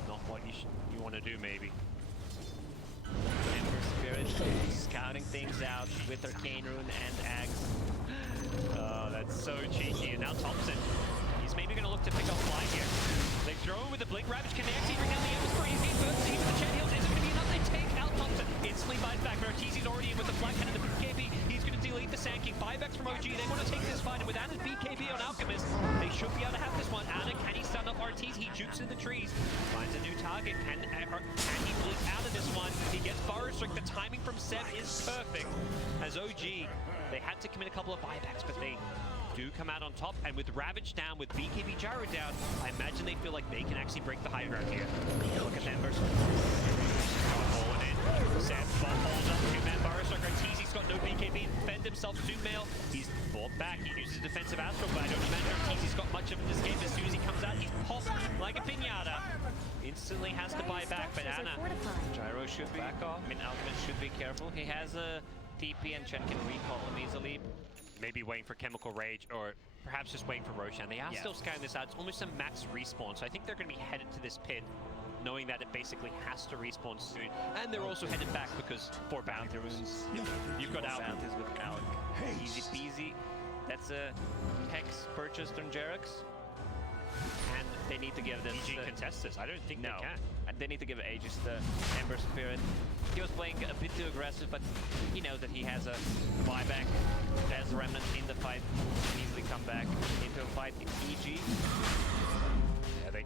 not what you want to do maybe. Ember Spirit scouting things out with her Cane Rune and Axe. Oh, that's so cheeky. And now Thompson, he's maybe going to look to pick up fly here. They throw him with the Blink Ravage. Can they actually bring down the Ember Spirit? He's getting burst. Even the Chen heals. Is it going to be enough? They take out Thompson. Instantly buys back. Vertizi's already in with the flank cannon. The BKB, he's going to delete the Sand King. Buybacks from OG. They want to take this fight. And with Anna's BKB on Alchemist, they should be able to have this one. Anna, can he stun up Artees? He jukes in the trees. Finds a new target. Can he blink out of this one? He gets Burrow Strike. The timing from Seb is perfect. As OG, they had to commit a couple of buybacks, but they do come out on top. And with Ravage down, with BKB Gyro down, I imagine they feel like they can actually break the high ground here. Look at Embers. Rolling in. Seb holds up. 2-man Burrow Strike. Arteezy's got no BKB to defend himself. Zoom-mail. He's bought back. He uses defensive Astral, but I don't imagine Arteezy's got much of in this game. As soon as he comes out, he's popped like a pinata. Instantly has to buy back, but Anna. Gyro should be back off. I mean, Alchemist should be careful. He has a TP and Chen can recall him easily. Maybe waiting for Chemical Rage, or perhaps just waiting for Roshan. They are still scanning this out. It's almost a max respawn, so I think they're going to be headed to this pit, knowing that it basically has to respawn soon. And they're also headed back because 4 bounty runes. You've got out. Bounties with Alec. Easy peasy. That's a Hex purchased on Jerax. And they need to give this... EG contest this. I don't think they can. And they need to give Aegis the Ember Spirit. He was playing a bit too aggressive, but he knows that he has a buyback as a remnant in the fight. He can easily come back into a fight in EG. Yeah,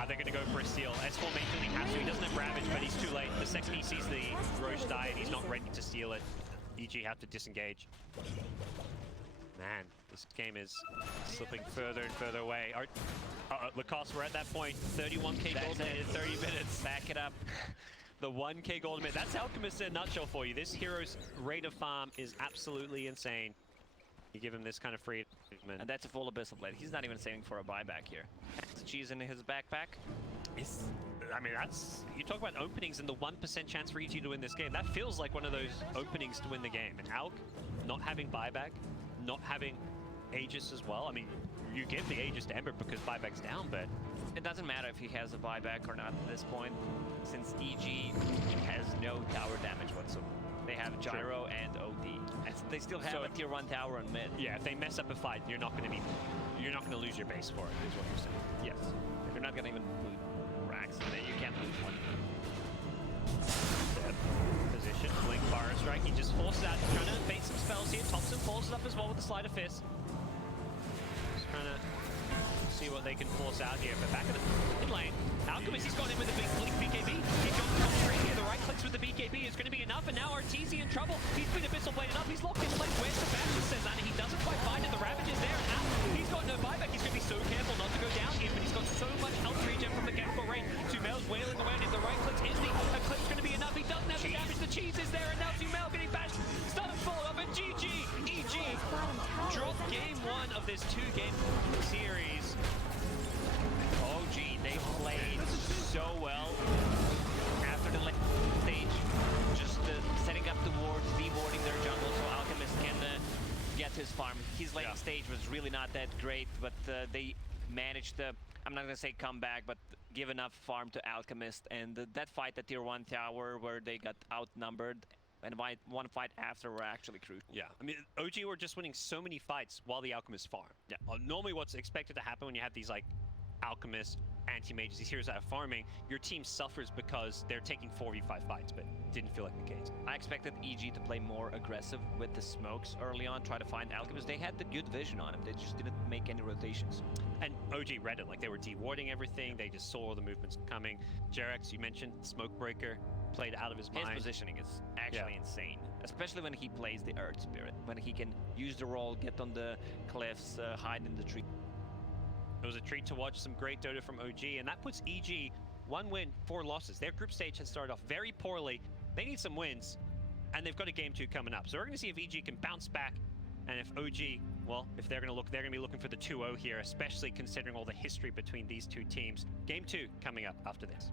are they going to go for a steal? S4 may feel he has to. He doesn't have Ravage, but he's too late. The second he sees the Roche die and he's not ready to steal it, EG have to disengage. Man, this game is slipping further and further away. Lacoste, we're at that point. 31k gold in 30 minutes. Back it up. The 1k gold minute. That's Alchemist in a nutshell for you. This hero's rate of farm is absolutely insane. You give him this kind of freedom. And that's a full Abyssal Blade. He's not even saving for a buyback here. Cheese in his backpack. I mean, that's... You talk about openings and the 1% chance for EG to win this game. That feels like one of those openings to win the game. And Alk not having buyback, not having Aegis as well. I mean, you give the Aegis to Ember because buyback's down, but It doesn't matter if he has a buyback or not at this point, since EG has no tower damage whatsoever. They have Gyro and OD. And they still have So- a tier 1 tower on mid. yeah, if they mess up a fight, you're not going to lose your base for it, is what you're saying. Yes. You're not gonna even lose racks, then you can't lose one. Position, Blink Fire Strike, he just forces out, trying to bait some spells here. Thompson forces up as well with the Sleight of Fist. Just trying to see what they can force out here. But back in the mid lane, Alchemist, he's gone in with a big Blink BKB. He's gone top straight here. The right clicks with the BKB is going to be enough, and now Arteezy in trouble. He's been Abyssal bladed up. He's locked his place. Where's Sebastian, says that, and he doesn't quite find it. The Ravage is there, and now he's got no buyback. He's going to be so careful not to go down here, but he's got so much health regen from the chemical rain. Tummel's wailing away, and if the right clicks is the Eclipse going to be enough? He doesn't have the damage. The cheese is there, and now Tummel getting bashed. Stun followed up, and GG! EG dropped game 1 of this 2-game series. OG, they played so well after the late stage, just setting up the wards, dewarding their jungle so Alchemist can get his farm. His late stage was really not that great, but they managed to, I'm not going to say come back, but give enough farm to Alchemist, and that fight at tier 1 tower where they got outnumbered and one fight after were actually crucial. Yeah, I mean, OG were just winning so many fights while the Alchemists farm. Yeah. Normally what's expected to happen when you have these, like, Alchemists, anti-mages, these heroes that are farming, your team suffers because they're taking 4v5 fights, but didn't feel like the case. I expected EG to play more aggressive with the smokes early on, try to find Alchemist. They had the good vision on him, they just didn't make any rotations. And OG read it, like they were dewarding everything, they just saw all the movements coming. Jerex, you mentioned, Smoke Breaker, played out of his mind. His positioning is actually insane, especially when he plays the Earth Spirit, when he can use the roll, get on the cliffs, hide in the tree. It was a treat to watch some great Dota from OG, and that puts EG 1 win, 4 losses. Their group stage has started off very poorly. They need some wins, and they've got a game 2 coming up. So we're going to see if EG can bounce back, and if OG, well, if they're going to be looking for the 2-0 here, especially considering all the history between these two teams. Game 2 coming up after this.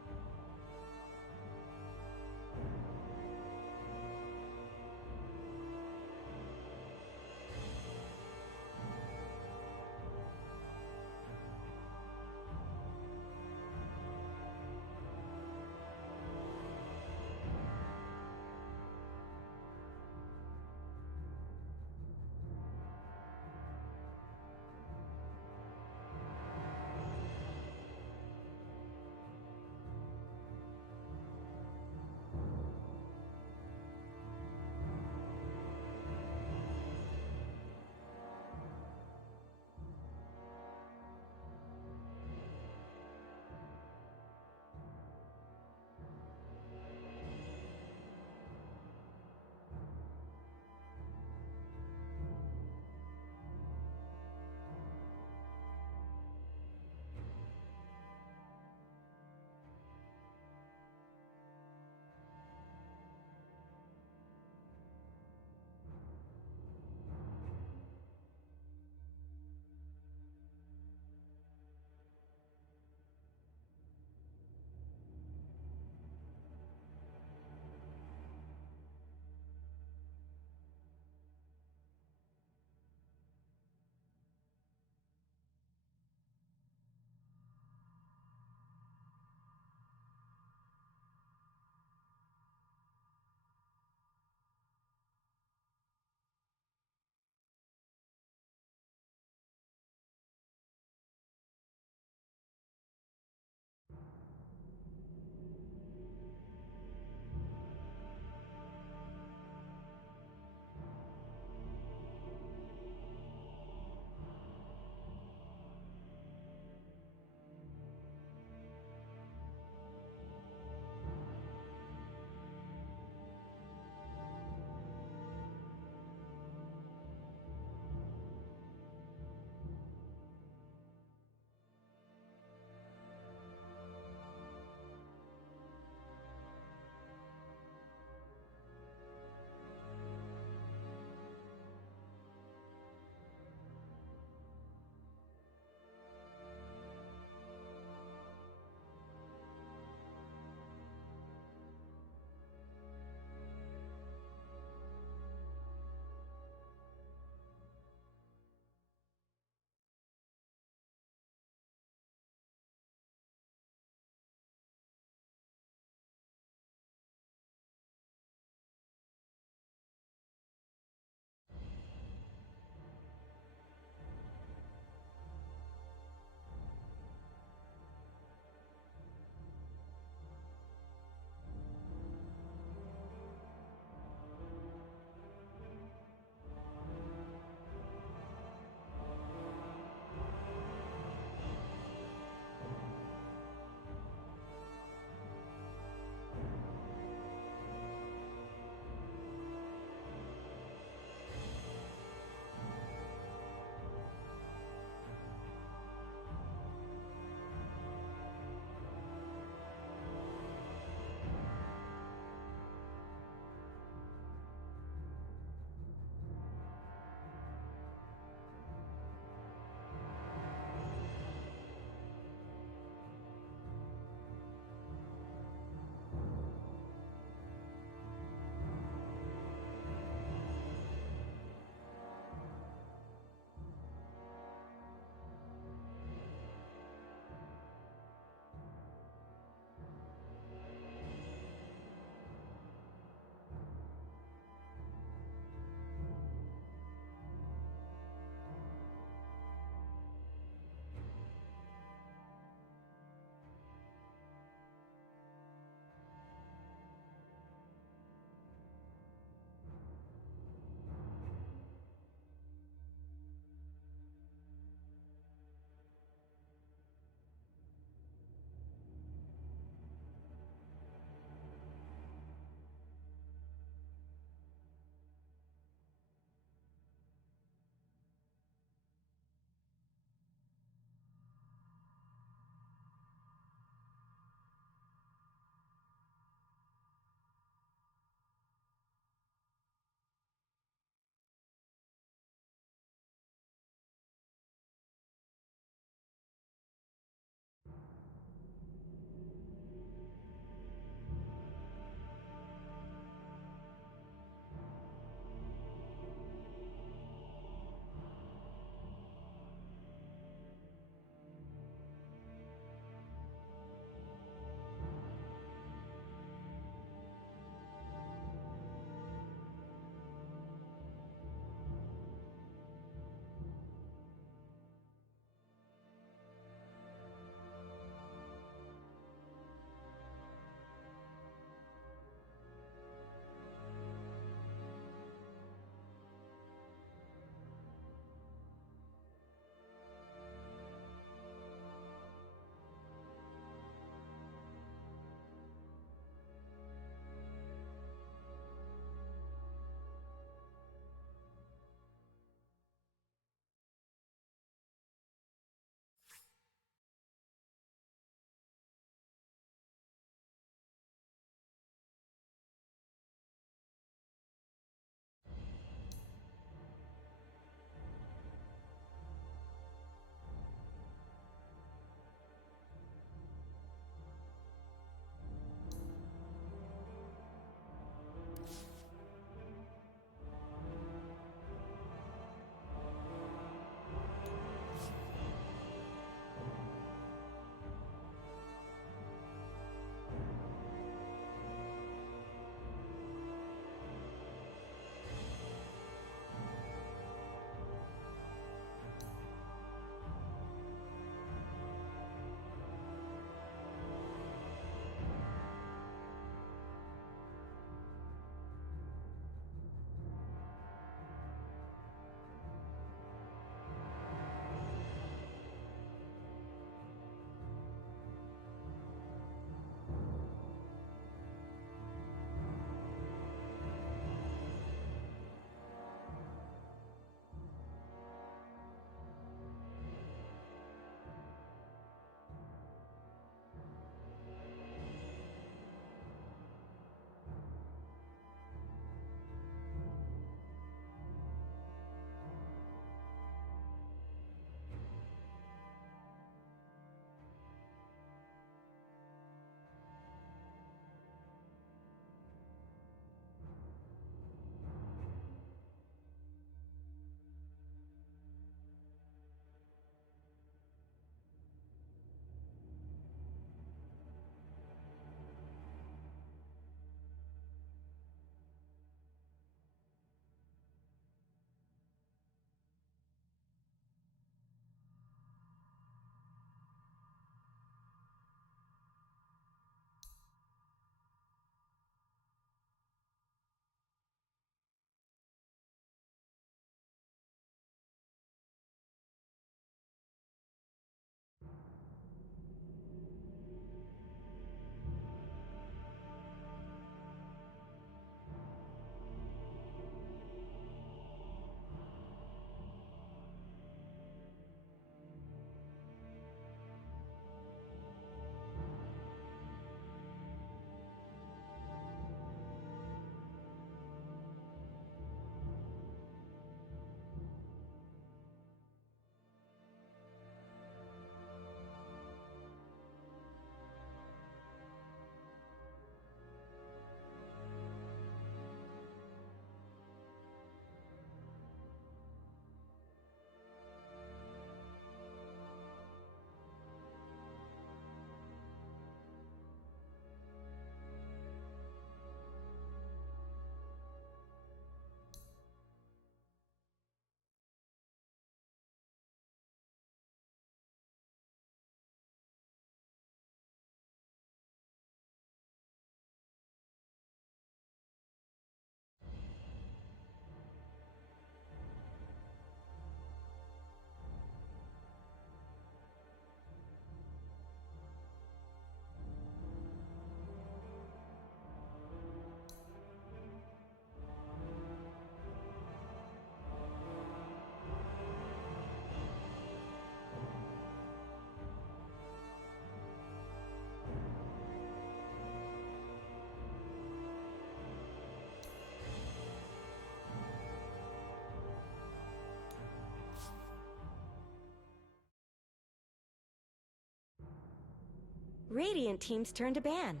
Radiant team's turn to ban.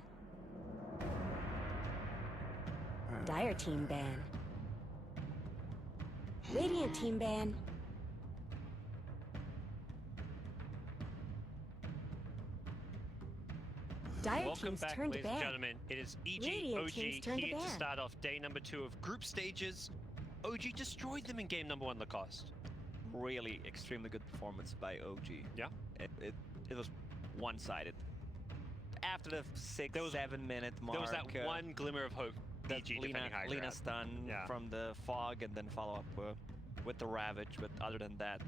Dire team ban. Radiant team ban. Dire Welcome team's back, turn to ladies and ban. gentlemen. It is EG Radiant OG team's turn to here to ban. start off day number 2 of group stages. OG destroyed them in game number 1, Lacoste. Really extremely good performance by OG. Yeah. It was one-sided. After the 6-7 minute mark, There was that one glimmer of hope. that EG defending high Lina ground. stun Yeah. from the fog and then follow up with the Ravage, but other than that,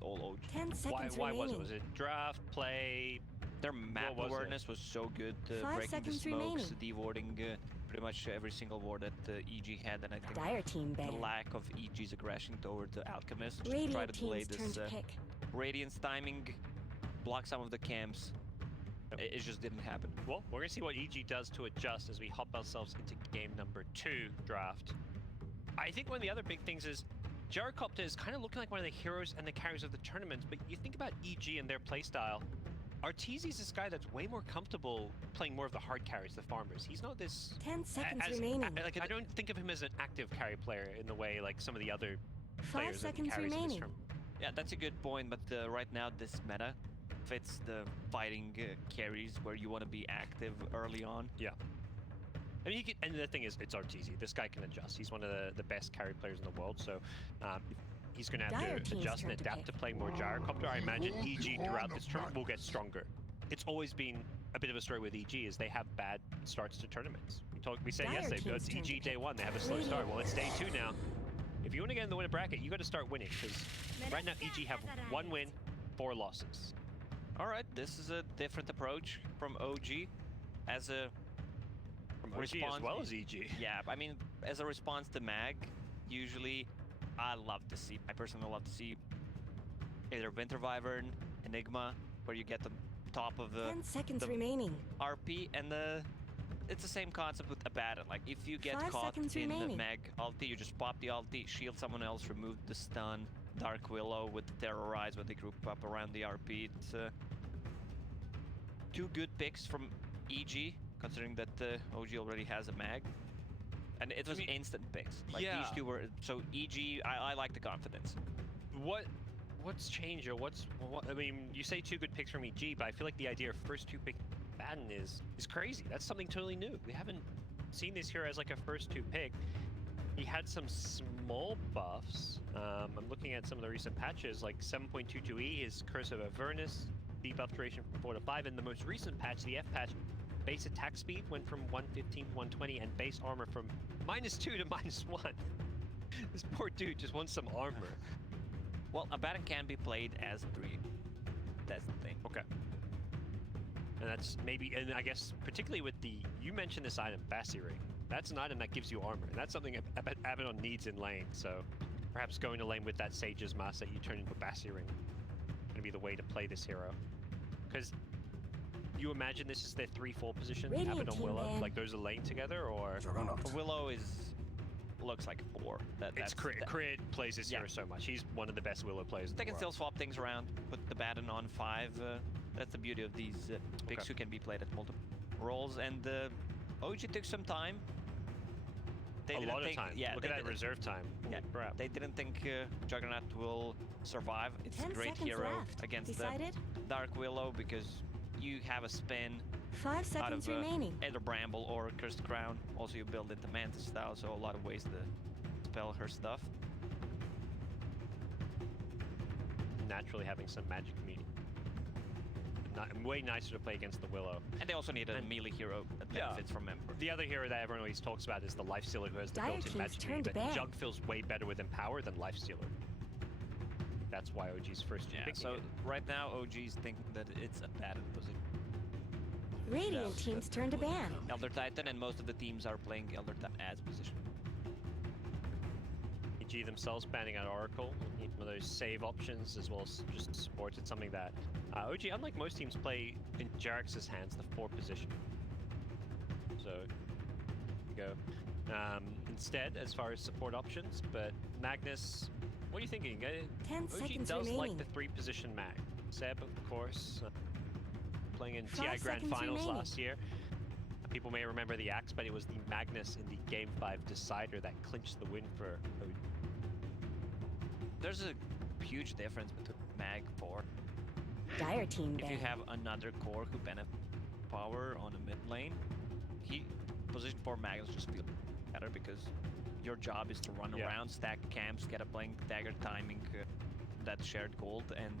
all OG. 10 Why, seconds why was remaining. it? Was it draft, play? Their map was it? awareness was so good, 5 breaking the seconds smokes, remaining. dewarding pretty much every single ward that EG had, and I think Dire team the ban. lack of EG's aggression toward the Alchemist to try Radiant to delay team's turn this to pick. Radiance timing, block some of the camps. It just didn't happen. Well, we're going to see what EG does to adjust as we hop ourselves into game number 2 draft. I think one of the other big things is Gyrocopter is kind of looking like one of the heroes and the carries of the tournament, but you think about EG and their playstyle. Arteezy's this guy that's way more comfortable playing more of the hard carries, the farmers. He's not this... 10 seconds as- remaining. I don't think of him as an active carry player in the way like some of the other 5 players and seconds carries in this remaining. tournament. Yeah, that's a good point, but right now this meta fits the fighting carries where you want to be active early on. Yeah. I mean, and the thing is, it's Arteezy. This guy can adjust. He's one of the best carry players in the world, so he's going to have Dire to team's adjust and turn to adapt pick. to playing more Gyrocopter. I imagine EG throughout this tournament will get stronger. It's always been a bit of a story with EG is they have bad starts to tournaments. We said Dire yesterday, team's it's turn to EG day pick. 1. They have a slow start. Well, it's day 2 now. If you want to get in the winner bracket, you got to start winning because right now EG have 1 win, 4 losses. All right, this is a different approach from OG as a From OG as well as EG. Yeah, I mean, as a response to Mag, usually I personally love to see either Winter Wyvern, Enigma, where you get the top of the 10 seconds the remaining. RP, and it's the same concept with Abaddon. Like, if you get 5 caught seconds in the remaining. Mag ulti, you just pop the ulti, shield someone else, remove the stun. Dark Willow with the Terrorize when they group up around the RP. It's 2 good picks from EG, considering that OG already has a Mag. And it was instant picks. Like, yeah. these 2 were... So, EG, I like the confidence. What's changed, or I mean, you say 2 good picks from EG, but I feel like the idea of first 2 pick Baden is crazy. That's something totally new. We haven't seen this hero as like a first 2 pick. He had some small buffs. I'm looking at some of the recent patches, like 7.22E is Curse of Avernus, debuff duration from 4 to 5, and the most recent patch, the F patch, base attack speed went from 115 to 120, and base armor from -2 to -1. This poor dude just wants some armor. Well, Abaddon can be played as 3. That's the thing. Okay. And that's maybe, and I guess particularly with you mentioned this item, Bassi Ring. That's an item that gives you armor, and that's something Abaddon needs in lane, so perhaps going to lane with that Sage's Mask that you turn into a Bassi Ring is going to be the way to play this hero. Because you imagine this is their 3-4 position, Radiant Abaddon team Willow, ban. like those are lane together, or... Willow looks like 4. It's Crit plays this hero so much. He's one of the best Willow players in They the can world. still swap things around, put the Baden on 5. That's the beauty of these picks who can be played at multiple roles. And OG took some time. They A didn't lot of think- time. Yeah, Look they at that didn't- reserve time. Holy Yeah, crap. they didn't think Juggernaut will survive. It's 10 a great seconds hero left. against Decided? the Dark Willow because you have a spin 5 out seconds of remaining. either Bramble or Cursed Crown. Also, you build into Mantis style, so a lot of ways to spell her stuff. Naturally having some magic meat. Way nicer to play against the Willow. And they also need a melee hero that benefits from Emperor. The other hero that everyone always talks about is the Lifestealer, who has the Dire built-in team's magic turn meat, to but ban. Jug feels way better with Empower than Lifestealer. That's why OG's first 2 Yeah, picking so it. right now OG's thinking that it's a bad position. Radiant team's turn to ban. Elder Titan, and most of the teams are playing Elder Titan as position. EG themselves banning out Oracle. Need one of those save options as well as just support. It's something that OG, unlike most teams, play in Jarex's hands, the 4 position. So, go. Instead, as far as support options, but Magnus, what are you thinking? 10 OG seconds does remaining. like the 3 position mag. Seb, of course. playing in 5 TI Grand seconds Finals remaining. last year. People may remember the axe, but it was the Magnus in the Game 5 decider that clinched the win for OG. There's a huge difference between Mag 4. Dire team If you ban. have another core who benefits power on a mid lane, position 4 Magnus just feel better because your job is to run Yeah. around, stack camps, get a blink, dagger timing, that shared gold, and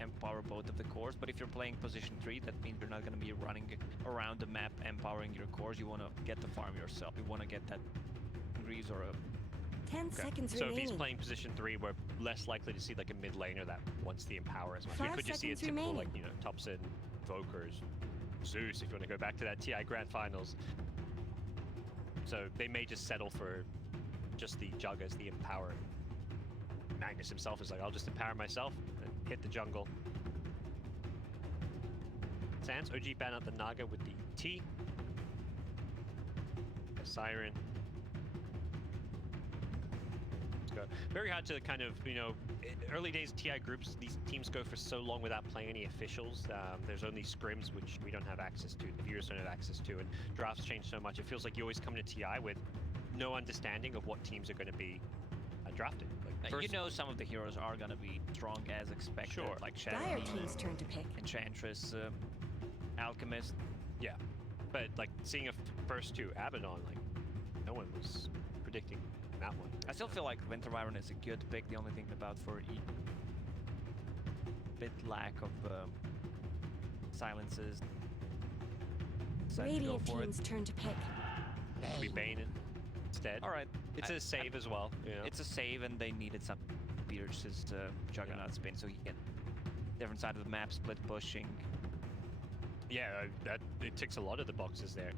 empower both of the cores. But if you're playing position 3, that means you're not going to be running around the map empowering your cores. You want to get the farm yourself. You want to get that Greaves or a 10 seconds So if remaining. he's playing position 3, we're less likely to see like a mid laner that wants the empower as much. We 5 could just see a seconds typical remaining. like, you know, Thompson, Vokers, Zeus, if you want to go back to that TI Grand Finals. So they may just settle for just the Jug as the empower. Magnus himself is like, I'll just empower myself and hit the jungle. Sans, OG ban out the Naga with the T. A Siren. Let's go. Very hard to kind of, you know, early days TI groups, these teams go for so long without playing any officials. There's only scrims, which we don't have access to, the viewers don't have access to, and drafts change so much. It feels like you always come to TI with no understanding of what teams are going to be drafted. Like you know some of the heroes are going to be strong as expected, Sure. like Shadow, Dire team's turn to pick. Enchantress, Alchemist. yeah, but like seeing a first to Abaddon, like no one was predicting that one. I still feel like Winter Wyvern is a good pick. The only thing about for bit lack of silences. So I Radiant go for it. team's turn to pick. Be Bane instead. All right, It's a save as well. You know? It's a save, and they needed some Pierce's Juggernaut spin so he can different side of the map, split pushing. Yeah, that it ticks a lot of the boxes there.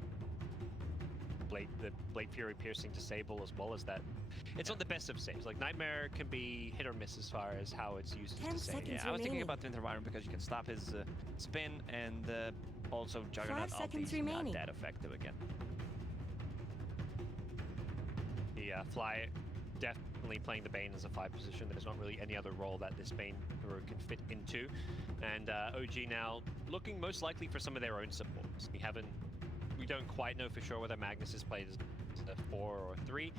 The Blade Fury piercing disable as well as that. It's not the best of saves. Like Nightmare can be hit or miss as far as how it's used 10 as a save. seconds. Yeah, I was thinking remaining. about Winter Wyvern because you can stop his spin, and also Juggernaut 5 seconds ulti is remaining. not that effective again. The Fly definitely playing the Bane as a 5 position. There's not really any other role that this Bane hero can fit into. And OG now looking most likely for some of their own supports. We don't quite know for sure whether Magnus is played as a 4 or 3.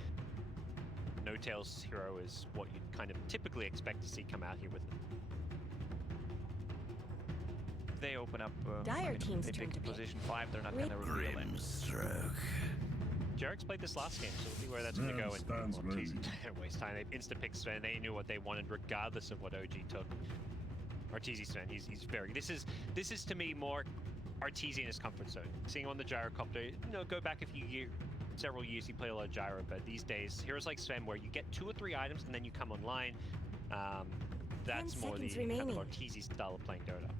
No Tails hero is what you'd kind of typically expect to see come out here with it. If they open up, Dire team's they turn pick to pick. position 5, they're not going to reveal it. Jarek's played this last game, so we'll see where that's going to go. And Stands well, ready. don't waste time. They insta-picked Sven. They knew what they wanted, regardless of what OG took. Arteezy Sven, he's very. This is to me more Arteezy in his comfort zone. Seeing him on the gyrocopter, you know, go back a few years, several years, he played a lot of gyro, but these days, heroes like Sven, where you get 2 or 3 items and then you come online. That's 10 more the seconds kind of remaining. Arteezy style of playing Dota.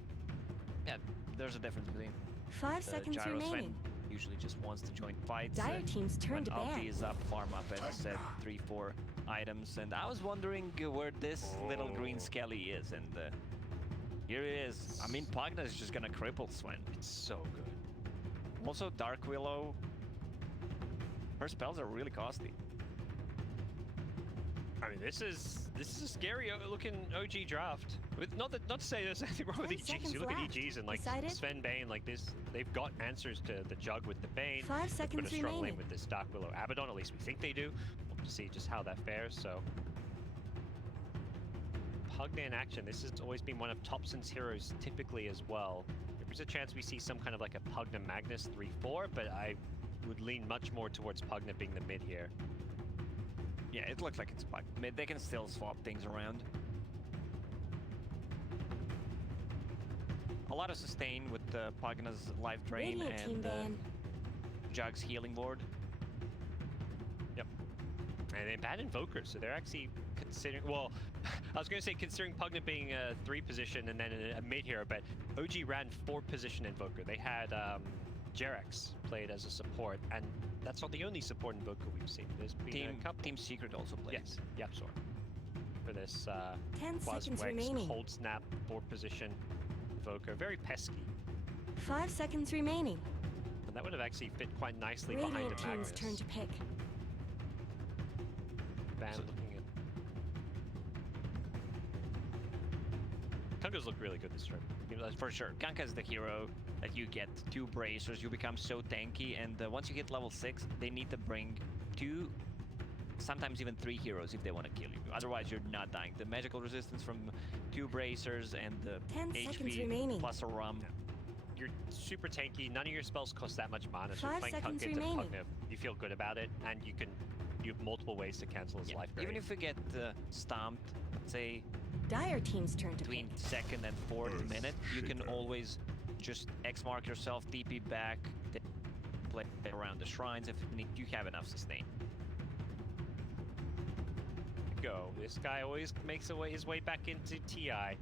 Yeah, there's a difference between 5 seconds Gyro remaining. Sven usually just wants to join fights. Dire and team's turn when to ulti ban. is up, farm up, as I said, 3-4 items. And I was wondering where this little green Skelly is, and here it is. I mean, Pugna is just gonna cripple Sven. It's so good. Also, Dark Willow, her spells are really costly. I mean, this is a scary looking OG draft. Not to say there's anything wrong with 10 EGs. seconds You look left. at EGs and like Decided? Sven Bane, like this, they've got answers to the Jug with the Bane. 5 They've put seconds a strong lane remaining. with this Dark Willow Abaddon. At least we think they do. We'll have to see just how that fares. So, Pugna in action. This has always been one of Thompson's heroes, typically as well. There's a chance we see some kind of like a Pugna Magnus 3-4, but I would lean much more towards Pugna being the mid here. Yeah, it looks like it's Pug. I mean, they can still swap things around. A lot of sustain with Pugna's life drain Radiant team and ban. Jug's healing ward. And they banned Invoker, so they're actually considering. Well, I was going to say considering Pugna being a 3 position and then a mid hero, but OG ran 4 position Invoker. They had Jerex played as a support, and that's not the only support Invoker we've seen. There's been a couple. Team Secret also plays. Yes, Yapsor. For this 10 seconds Quazwex, remaining. Cold Snap, 4 position Invoker. Very pesky. 5 seconds remaining. And that would have actually fit quite nicely behind Radiant a team's Magnus. turn to pick. Ban So- looking at Kungas look really good this turn. You know, for sure. Kanka is the hero that you get 2 bracers, you become so tanky, and once you hit level 6, they need to bring 2, sometimes even 3 heroes if they want to kill you. Otherwise, you're not dying. The magical resistance from 2 bracers and the 10 seconds HP remaining. plus a rum. You're super tanky. None of your spells cost that much mana. So 5 playing seconds Kunga into remaining. Pugna, you feel good about it, and you have multiple ways to cancel his Yeah, life. even drain. if you get stomped, say Dire team's turn to between pick. 2nd and 4th Earth minute, you can Shaker. always just X mark yourself, TP back, then play around the shrines if you have enough sustain. Go. This guy always makes his way back into TI.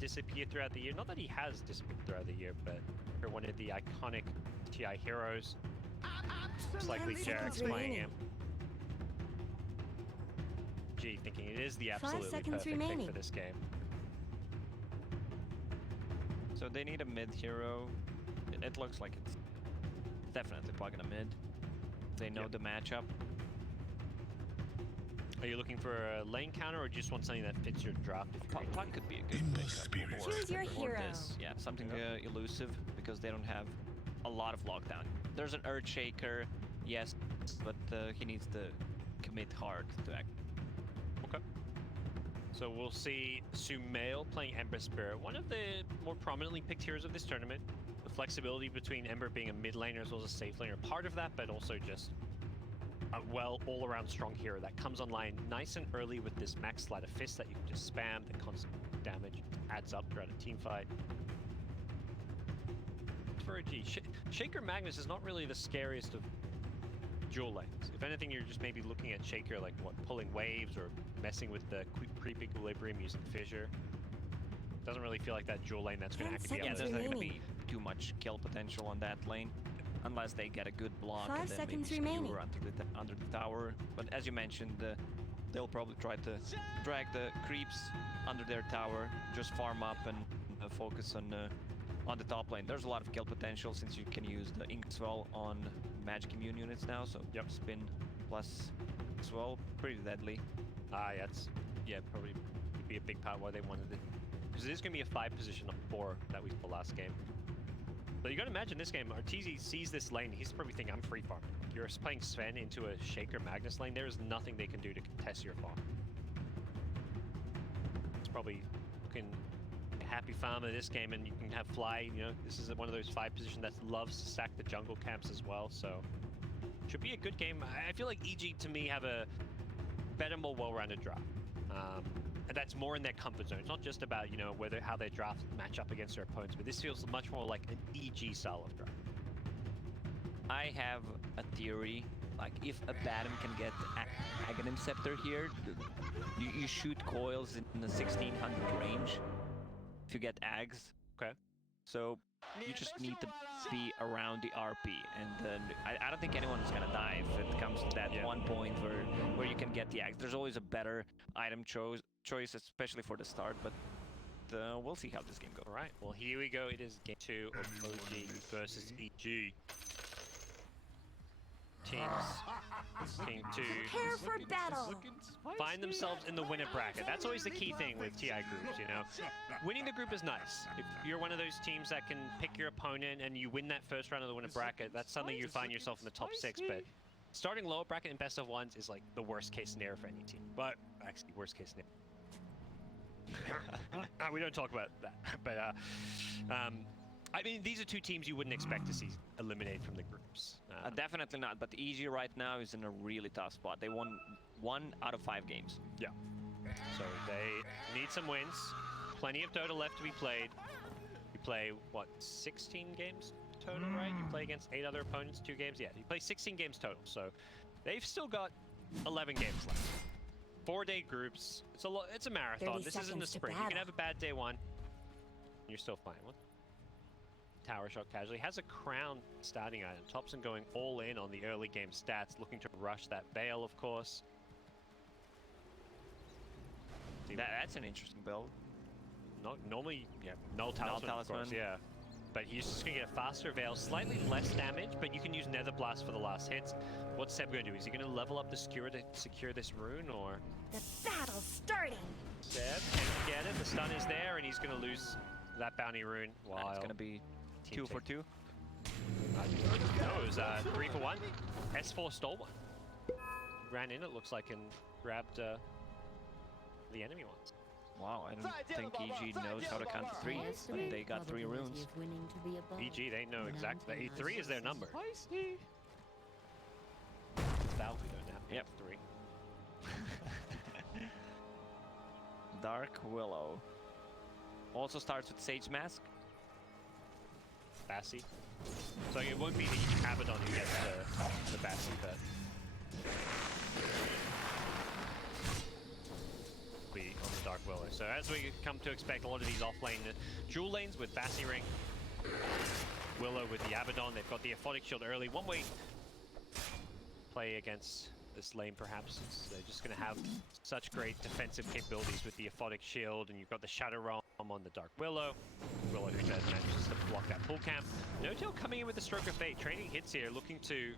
Disappear throughout the year. Not that he has disappeared throughout the year, but you're one of the iconic TI heroes. Most likely 10 Jarek's seconds playing remaining. him. G thinking it is the 5 absolutely seconds perfect pick remaining. for this game. So they need a mid hero. It looks like it's definitely plugging a mid. They know Yep. the matchup. Are you looking for a lane counter or just want something that fits your draft? If you're Puck could be a good In the pickup. spirit. Or- Choose your or hero. this. Yeah, something elusive because they don't have a lot of lockdown. There's an Earth Shaker, yes, but he needs to commit hard to act. Okay. So we'll see Sumail playing Ember Spirit, one of the more prominently picked heroes of this tournament. The flexibility between Ember being a mid laner as well as a safe laner, part of that, but also just a all-around strong hero that comes online nice and early with this max sleight of fist that you can just spam. The constant damage adds up throughout a team fight. For a G, Shaker Magnus is not really the scariest of dual lanes. If anything, you're just maybe looking at Shaker like what, pulling waves or messing with the creep equilibrium using Fissure. Doesn't really feel like that dual lane that's going to 10 actually be Yeah, able seconds to there's not going to remaining. be too much kill potential on that lane. Unless they get a good block 5 and then seconds maybe remaining. skewer under the tower. But as you mentioned, they'll probably try to drag the creeps under their tower, just farm up and focus on the top lane. There's a lot of kill potential since you can use the Ink Swell on Magic Immune units now. So Yep. spin plus Swell, pretty deadly. that's probably would be a big part why they wanted it, because it is going to be a 5 position on 4 that we saw last game. But you got to imagine this game, Arteezy sees this lane, he's probably thinking, I'm free farm. You're playing Sven into a Shaker Magnus lane, there is nothing they can do to contest your farm. It's probably looking a happy farmer this game, and you can have Fly, this is one of those 5 positions that loves to stack the jungle camps as well, so should be a good game. I feel like EG to me have a better, more well-rounded draft. And that's more in their comfort zone. It's not just about, how their drafts match up against their opponents, but this feels much more like an EG style of draft. I have a theory, like if a Batum can get Aghanim Scepter here, you shoot coils in the 1600 range if you get Ags. Okay. So you just need to be around the RP, and I don't think anyone is gonna die if it comes to that one point where you can get the Ags. There's always a better item choice, especially for the start, but we'll see how this game goes. All right, well, here we go. It is game 2 of OG versus EG. Teams looking to Prepare for battle. find themselves in the winner bracket. That's always the key thing with TI groups, Winning the group is nice. If you're one of those teams that can pick your opponent and you win that first round of the winner bracket, that's something you find yourself in the top 6. But starting lower bracket in best of ones is like the worst case scenario for any team. But actually, worst case scenario. We don't talk about that. But I mean, these are 2 teams you wouldn't expect to see eliminated from the groups. Definitely not, but EG right now is in a really tough spot. They won 1 out of 5 games. Yeah. So they need some wins. Plenty of Dota left to be played. You play, what, 16 games total, right? You play against 8 other opponents, 2 games? Yeah, you play 16 games total. So they've still got 11 games left. 4-day groups. It's a marathon. 30 This isn't the seconds to sprint. You can battle. have a bad day 1. And you're still fine. What? Tower shot casually. Has a crown starting item. Thompson going all in on the early game stats, looking to rush that Veil, of course. That's an interesting build. Normally, null talisman, of course, yeah. But he's just going to get a faster Veil, slightly less damage, but you can use Nether Blast for the last hits. What's Seb going to do? Is he going to level up the Skewer to secure this rune, or...? The battle's starting. Seb, can he get it? The stun is there, and he's going to lose that bounty rune. Wow. It's gonna be Team 2 for 2. No, it was 3 for 1. S4 stole one. Ran in, it looks like, and grabbed the enemy ones. Wow, I don't think EG knows how to count to 3, but they got 3 runes. Of winning to be above. EG, they know exactly. 3 is their number. Spicy. It's Valve, we don't have Yep. 3. Dark Willow. Also starts with Sage Mask. Bassi. So it won't be the Abaddon who gets the Bassi, but be on the Dark Willow. So as we come to expect, a lot of these off-lane dual lanes with Bassi Ring, Willow with the Abaddon. They've got the Aphotic Shield early. One way play against this lane, perhaps. They're just going to have such great defensive capabilities with the Aphotic Shield, and you've got the Shadow Realm on the Dark Willow. Willow who manages to block that pull camp. No-Tail coming in with the Stroke of Fate, trading hits here, looking to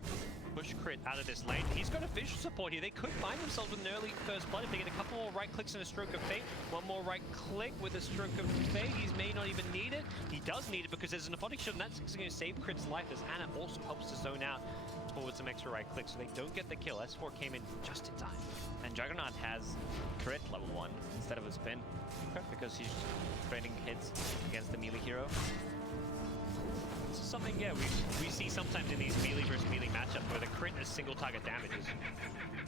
push crit out of this lane. He's got a visual support here. They could find themselves with an early first blood if they get a couple more right clicks and a Stroke of Fate. One more right click with a Stroke of Fate. He may not even need it. He does need it because there's an Aphotic Shield, and that's going to save crit's life as Anna also helps to zone out forward some extra right clicks so they don't get the kill. S4 came in just in time. And Juggernaut has crit level 1 instead of a spin, because he's trading hits against the melee hero. This is something, yeah, we see sometimes in these melee versus melee matchups where the crit as single target damage is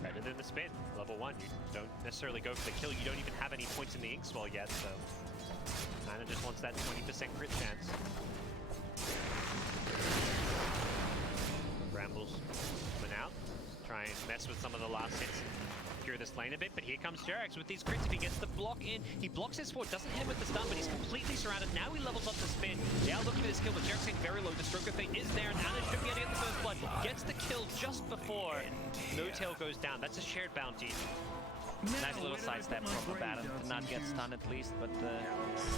better than the spin. Level 1, you don't necessarily go for the kill. You don't even have any points in the ink swell yet, so Anna just wants that 20% crit chance. Brambles coming out, try and mess with some of the last hits and cure this lane a bit, but here comes Jerax with these crits. If he gets the block in, he blocks his forward, doesn't hit him with the stun, but he's completely surrounded. Now he levels up the spin. They are looking for this kill, but Jerax getting very low. The Stroke of Fate is there, and Anna should be able to get the first blood. Gets the kill just before No-Tail goes down. That's a shared bounty. Nice little sidestep from Abaddon to not get stunned at least, but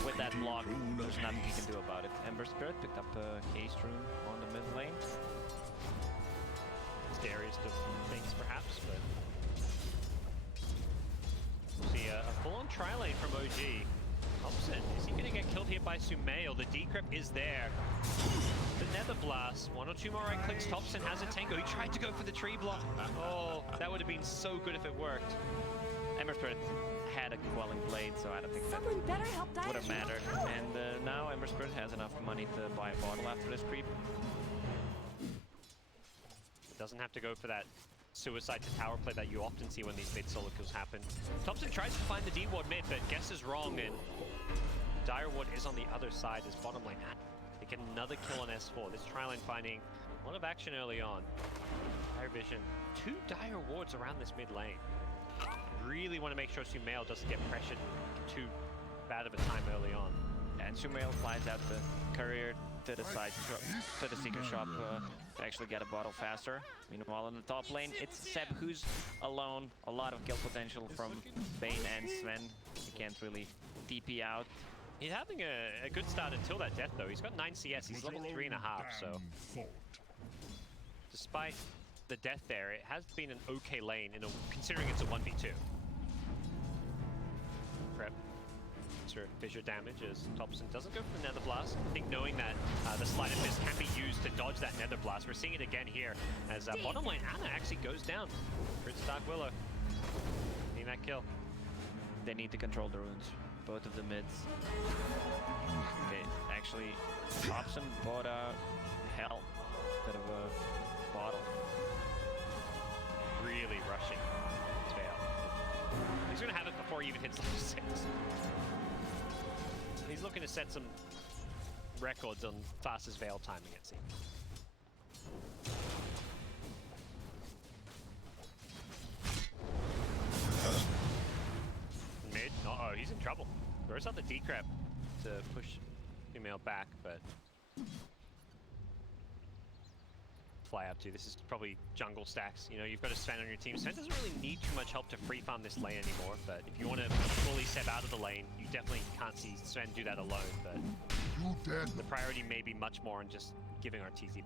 with that block, there's nothing he can do about it. Ember Spirit picked up a Haste Rune on the mid lane. Scariest of things, perhaps, but we'll see a full-on tri-lane from OG. Thompson, is he going to get killed here by Sumail? The decrypt is there. The Nether Blast, 1 or 2 more right clicks. Thompson has a tango. He tried to go for the tree block. Oh, that would have been so good if it worked. Ember Spirit had a Quelling Blade, so I don't think that Someone better help would have Dire. mattered. And now Ember Spirit has enough money to buy a bottle after this creep. Doesn't have to go for that suicide to tower play that you often see when these mid solo kills happen. Thompson tries to find the D-Ward mid, but guesses wrong, and Dire Ward is on the other side as bottom lane. They get another kill on S4. This tri-lane finding a lot of action early on. Dire Vision, 2 Dire Wards around this mid lane. Really want to make sure Sumail doesn't get pressured too bad of a time early on. And Sumail flies out the courier to the side shop, to the secret shop to actually get a bottle faster. Meanwhile, in the top lane, it's Seb who's alone. A lot of kill potential from Bane and Sven. He can't really TP out. He's having a good start until that death, though. He's got 9 CS. He's level 3.5, so despite the death there, it has been an okay lane, considering it's a 1v2. Prep. Fissure damage as Thompson doesn't go for the Nether Blast. I think knowing that the Sleight of Fist can be used to dodge that Nether Blast. We're seeing it again here as bottom lane Anna actually goes down. Crits Dark Willow. Need that kill. They need to control the runes, both of the mids. Okay, actually, Thompson bought a Hell instead of a bottle. Really rushing his Veil. He's gonna have it before he even hits level 6. He's looking to set some records on fastest Veil timing, it seems. Mid? Uh-oh, he's in trouble. Throws out the decrep to push female back, but fly up to. This is probably jungle stacks. You know, you've got a Sven on your team. Sven doesn't really need too much help to free farm this lane anymore, but if you want to fully step out of the lane, you definitely can't see Sven do that alone, but the priority may be much more on just giving our TZ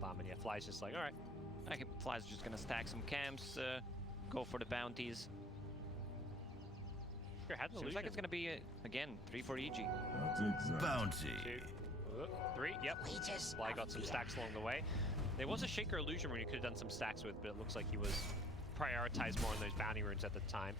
farm, and yeah, Fly's just like, alright. I think Fly's just gonna stack some camps, go for the bounties. Seems like it's gonna be again 3 for EG. That's exact. Bounty. 2, 3. Yep. Fly got some stacks along the way. There was a Shaker Illusion rune you could have done some stacks with, but it looks like he was prioritized more on those bounty runes at the time.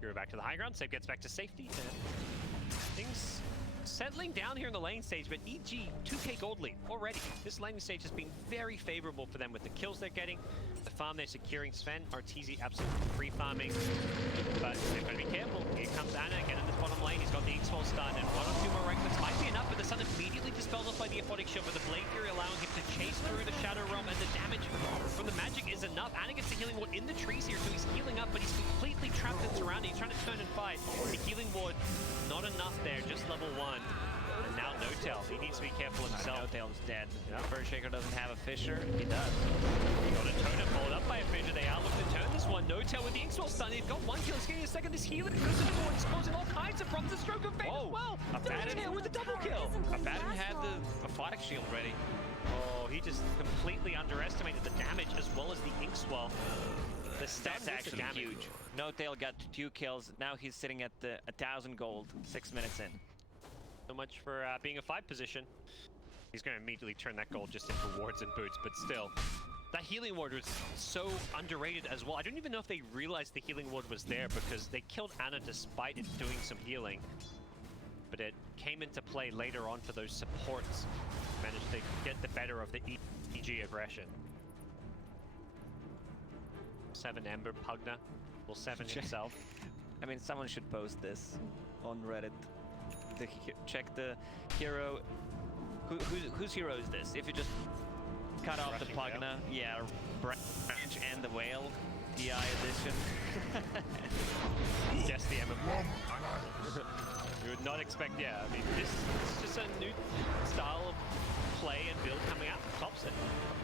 Hero back to the high ground. Save gets back to safety. And things settling down here in the lane stage, but EG 2k gold lead already. This laning stage has been very favorable for them with the kills they're getting, the farm they're securing. Sven, Arteezy absolutely free farming, but they've got to be careful. Here comes Anna again in this bottom lane. He's got the X-Wall stun, and 1 or 2 more recklets might be enough, but the sun immediately dispelled off by the Aphotic Shield, with the Blade Fury allowing him to chase through the Shadow Realm, and the damage from the magic is enough. Anna gets the healing ward in the trees here, so he's healing up, but he's completely trapped and surrounded. He's trying to turn and fight. The healing ward, not enough there, just level 1. And now No-Tail, he needs to be careful himself. No-Tail's dead. Yeah. First Shaker doesn't have a Fissure. He does. Got a totem followed up by a Fissure. They are looking to turn this one. No-Tail with the X-Wall stun. They've got 1 kill. He's getting a second. This healing goes to the board. It's causing all kinds of problems. The stroke of fate as well. No-Tail with the double kill. Abaddon had the Aphotic Shield ready. Oh, he just completely underestimated the damage as well as the Inkswell. The That's actually huge. No-Tail got 2 kills. Now he's sitting at the 1,000 gold 6 minutes in. So much for being a 5 position. He's going to immediately turn that gold just into wards and boots, but still. That healing ward was so underrated as well. I don't even know if they realized the healing ward was there, because they killed Anna despite it doing some healing. But it came into play later on for those supports. Managed to get the better of the EG aggression. 7 Ember, Pugna. Well, 7 himself. I mean, someone should post this on Reddit. Check the hero. Whose hero is this? If you just cut off the Pugna, yeah, Branch and the Whale, DI edition. Just the Ember. You would not expect, yeah. I mean, this is just a new style of play and build coming out from Thompson.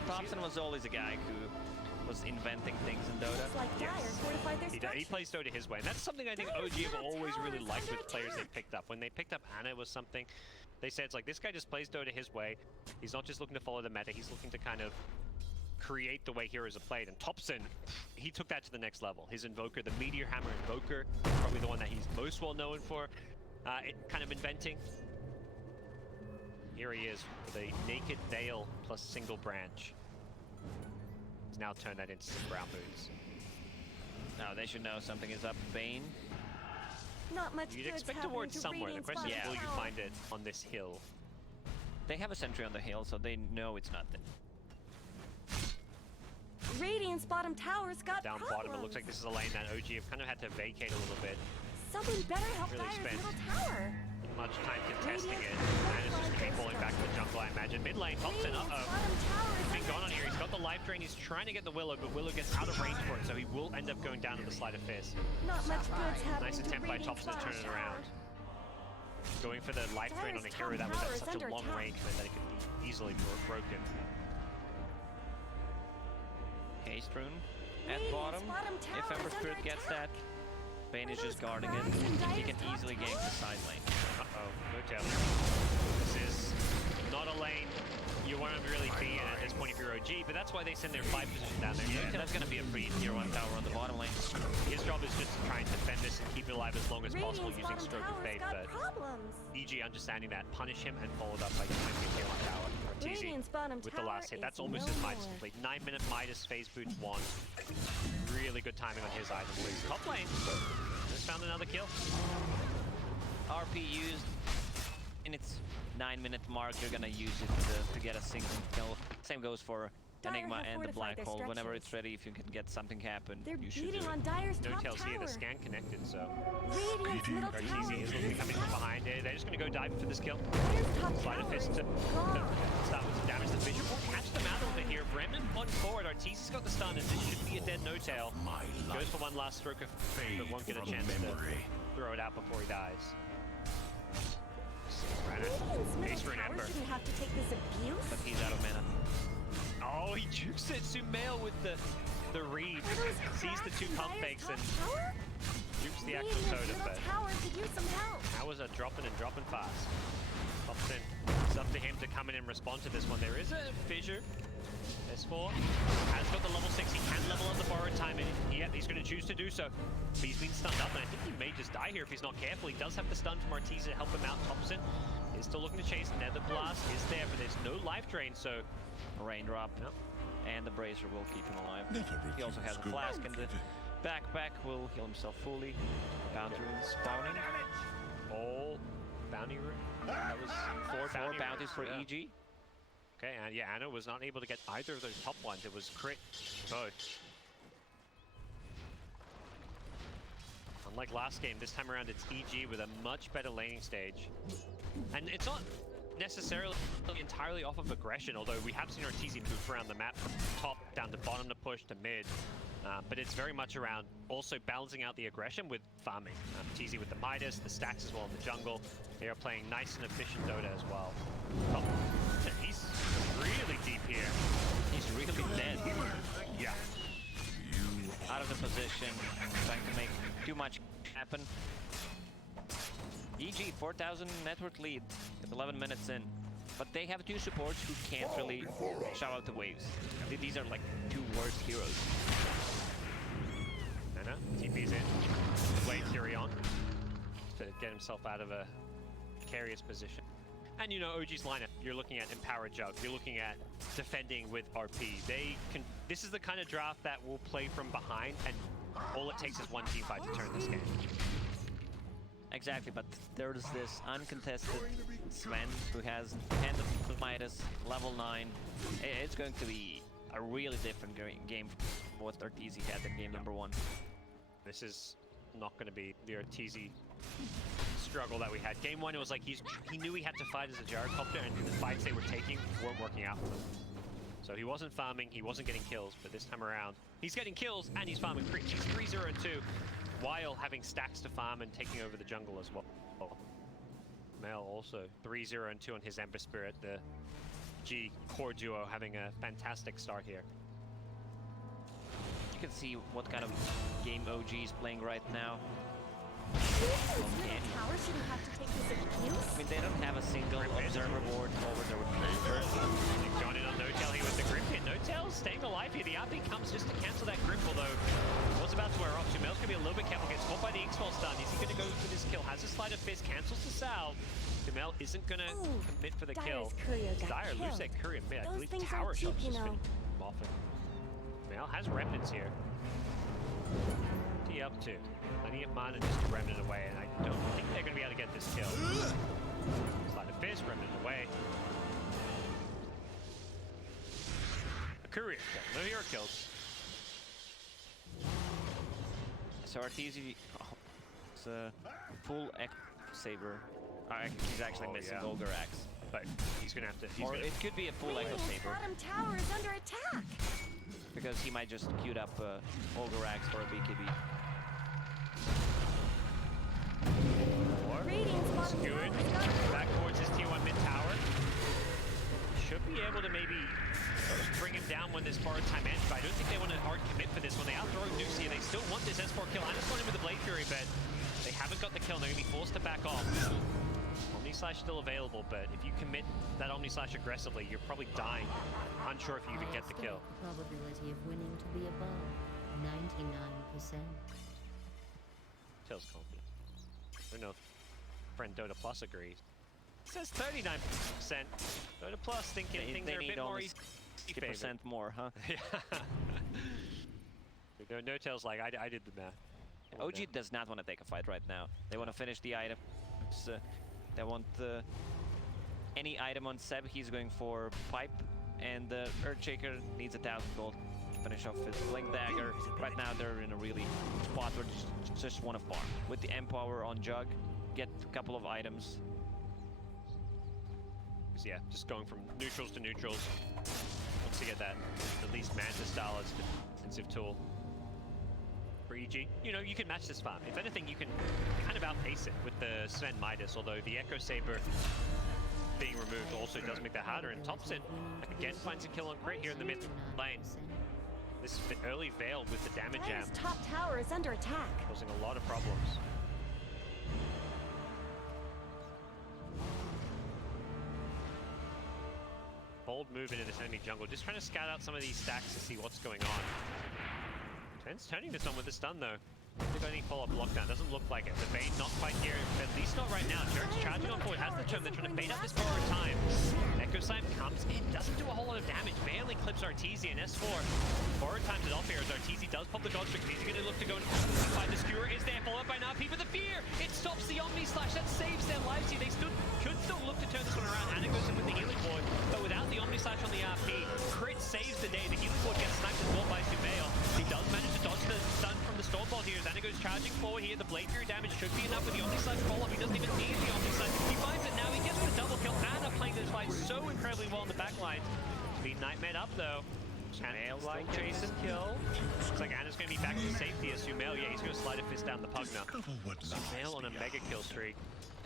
Thompson was always a guy who was inventing things in Dota. Looks like Dire fortified their He structures. plays Dota his way, and that's something I think OG have always really liked with players they picked up. When they picked up Anna, it was something they said, it's like, this guy just plays Dota his way. He's not just looking to follow the meta, he's looking to kind of create the way heroes are played. And Thompson, he took that to the next level. His Invoker, the Meteor Hammer Invoker, probably the one that he's most well known for, kind of inventing. Here he is with a Naked Veil plus single branch. He's now turned that into some brown boots. Now they should know something is up. Bane. Not much You'd good's expect a happening ward to somewhere. The Radiant's question is, bottom will you tower. find it on this hill? They have a sentry on the hill, so they know it's not there. Radiant's bottom tower's got Down problems. bottom, it looks like this is a lane that OG have kind of had to vacate a little bit. Someone better help Really Dire's spent middle tower. Much time contesting it, and it's just gonna be falling back to the jungle, I imagine. Mid lane, Thompson, Radiant's uh-oh. bottom tower is Been under gone on here, he's got the life drain, he's trying to get the Willow, but Willow gets out of range for it, so he will end up going down to the Sleight of Fist. Not much good's happening Nice to attempt by Radiant's Thompson to turn bottom it around. tower. Going for the life drain on a hero that was at such a long range that it could be easily broken. Haste rune at Radiant's bottom. tower If Ember is Spirit under gets attack. that, Bane is just guarding it. Cracks in He can Dire's top easily gank the side lane. Uh-oh, no tail. This is not a lane you want to really be in at this point if you're OG, but that's why they send their 5 position down there. Yeah, that's gonna be a free tier 1 tower on the bottom lane. His job is just to try and defend this and keep it alive as long as possible Radiant's using bottom Stroke of tower's Fate, got but problems. EG understanding that, punish him and followed up by defending the tier 1 tower. Arteezy Radiant's bottom with the tower last hit. is That's almost no his Midas more. complete. 9-minute Midas phase boots 1. Really good timing on his item. Top lane. Just found another kill. RP used in its 9-minute mark, you're gonna use it to get a single kill. Same goes for Dire Enigma have and the fortified Black their Hole. Whenever structures. it's ready, if you can get something happen, They're you should do beating it. on Dire's No top tails here, tower. the scan connected, so Radiant's middle tower Arteezy is looking is coming from behind it. They're just gonna go dive for this kill. Dire's top Sleight of tower fist is to gone. start with some damage. The Bishop will catch them out a little bit here. Bremen on forward. Arteezy's got the stun, and this should be a dead no-tail. My Goes life. for one last stroke of fate, but won't get a from chance memory. to throw it out before he dies. Radiant's Ace for middle an tower Ember. shouldn't have to take this abuse. But he's out of mana. Oh, he jukes it. Sumail with the read. Are those Sees the cracks 2 in pump Dire's fakes, top and tower? Jukes the actual Radiant's totem, middle but tower could use some help. towers are dropping and dropping fast. Pops in. It's up to him to come in and respond to this one. There is a fissure. S4 has got the level 6. He can level up the borrowed time, and yeah, he's going to choose to do so. But he's been stunned up, and I think he may just die here if he's not careful. He does have the stun from Arteezy to help him out. Thompson is still looking to chase. Nether Blast is there, but there's no life drain, so Raindrop. no. And the Bracer will keep him alive. Never He also has a refuse flask good in the gravy. backpack, will heal himself fully. Bounty runes spawning. All bounty room. That was four Bounties for yeah. EG. Okay, and yeah, Anna was not able to get either of those top ones. It was crit both. Unlike last game, this time around it's EG with a much better laning stage. And it's not necessarily entirely off of aggression, although we have seen Arteezy move around the map from top down to bottom to push to mid. But it's very much around also balancing out the aggression with farming. Arteezy with the Midas, the stacks as well in the jungle. They are playing nice and efficient Dota as well. Oh, he's really deep here. He's really dead. Yeah. Out of the position, trying to make too much happen. EG 4,000 network lead with 11 minutes in, but they have two supports who can't really shout out the waves. These are like two worst heroes. Nana, TP's in. Wait, Kyrion to get himself out of a precarious position. And you know, OG's lineup, you're looking at Empowered Jug, you're looking at defending with RP. They can. This is the kind of draft that will play from behind, and all it takes is one team fight to turn this game. Exactly, but there's this uncontested Sven who has Hand of Midas, level 9. It's going to be a really different game from what Arteezy had in game number 1. This is not going to be the Arteezy struggle that we had. Game 1, it was like he knew he had to fight as a gyrocopter, and the fights they were taking weren't working out for him. So he wasn't farming, he wasn't getting kills, but this time around, he's getting kills and he's farming creeps. He's 3-0-2 while having stacks to farm and taking over the jungle as well. Mel also 3-0-2 on his Ember Spirit. The G core duo having a fantastic start here. You can see what kind of game OG is playing right now. Radiant's middle tower shouldn't have to take this abuse. I mean, they don't have a single observer board over their river. They've gone in on No-Tail here with the grip hit. No-Tail staying alive here. The RP comes just to cancel that grip, although was about to wear off. Sumel's going to be a little bit careful. Gets caught by the X-Fall stun. Is he going to go for this kill? Has a Sleight of Fist, cancels the salve. Sumel isn't going to commit for the kill. Dyer's courier got Dire lose killed. that courier mid. I Those believe things tower aren't cheap, shots you just know. been muffing. Sumel has remnants here. T up 2. Plenty of mana just to remnant away, and I don't think they're going to be able to get this kill. Sleight of Fist, remnant away. A courier kill. No hero kills. So Arteezy, it's a full Echo Saber. He's actually missing yeah. Ogre Axe. But he's going to have to... Or it could be a full Echo Radiant's Saber, bottom tower is under attack. because he might just queue up Ogre Axe for a BKB. Radiant's bottom Skew it. tower is under Back towards his T1 mid tower. Should be able to maybe bring him down when this borrowed time ends, but I don't think they want to hard commit for this one. They are throwing nukes here. They still want this S4 kill. I just want him with the Blade Fury, but they haven't got the kill, and they're going to be forced to back off. Omni Slash still available, but if you commit that Omni Slash aggressively, you're probably dying. Unsure if you even get the kill. Probability of winning to be above 99%. Tails confident. I don't know if friend Dota Plus agrees. It says 39%. Dota Plus thinking things They are a need bit more almost easy. 50% more, huh? Yeah. No Tails like I did the math. OG does not want to take a fight right now. They want to finish the items. They want any item on Seb. He's going for Pipe, and the Earthshaker needs 1,000 gold to finish off his Blink Dagger. Right now they're in a really spot where they just want to farm. With the Empower on Jug, get a couple of items. Yeah, just going from neutrals to neutrals. Once you get that, at least Manta style as a defensive tool. For EG, you know, you can match this farm. If anything, you can kind of outpace it with the Sven Midas, although the Echo Saber being removed also does make that harder. And Thompson, again, finds a kill on crit here in the mid lane. This early Veil with the damage jam Dire's top tower is under attack. causing a lot of problems. Bold move into this enemy jungle, just trying to scout out some of these stacks to see what's going on. Ten's turning this on with the stun though. They've got any follow-up lockdown, doesn't look like it. The bait not quite here, at least not right now. Jerk's charging on forward, has the term, they're trying to bait up this forward time. Echo Slam comes in, doesn't do a whole lot of damage, barely clips Arteezy, and S4 forward times it off here as Arteezy does pop the Godstrick. He's going to look to go and find the Skewer, is there, followed by Napi with the fear! It stops the Omni Slash, that saves their lives here. They should still look to turn this one around. Anna goes in with the healing ward, but without the Omni Slash on the RP, Crit saves the day. The healing ward gets sniped as well by Sumail. He does manage to dodge the stun from the Stormbolt here as Anna goes charging forward here. The Blade Fury damage should be enough with the Omni Slash follow-up. He doesn't even need the Omni Slash. He finds it now. He gets the double kill. Anna playing this fight so incredibly well in the back lines. Being Nightmare up though. Sumail like chasing kill. Looks like Anna's going to be back to safety as Sumail. Yeah, he's going to slide a fist down the Pugna. Sumail on a mega kill streak.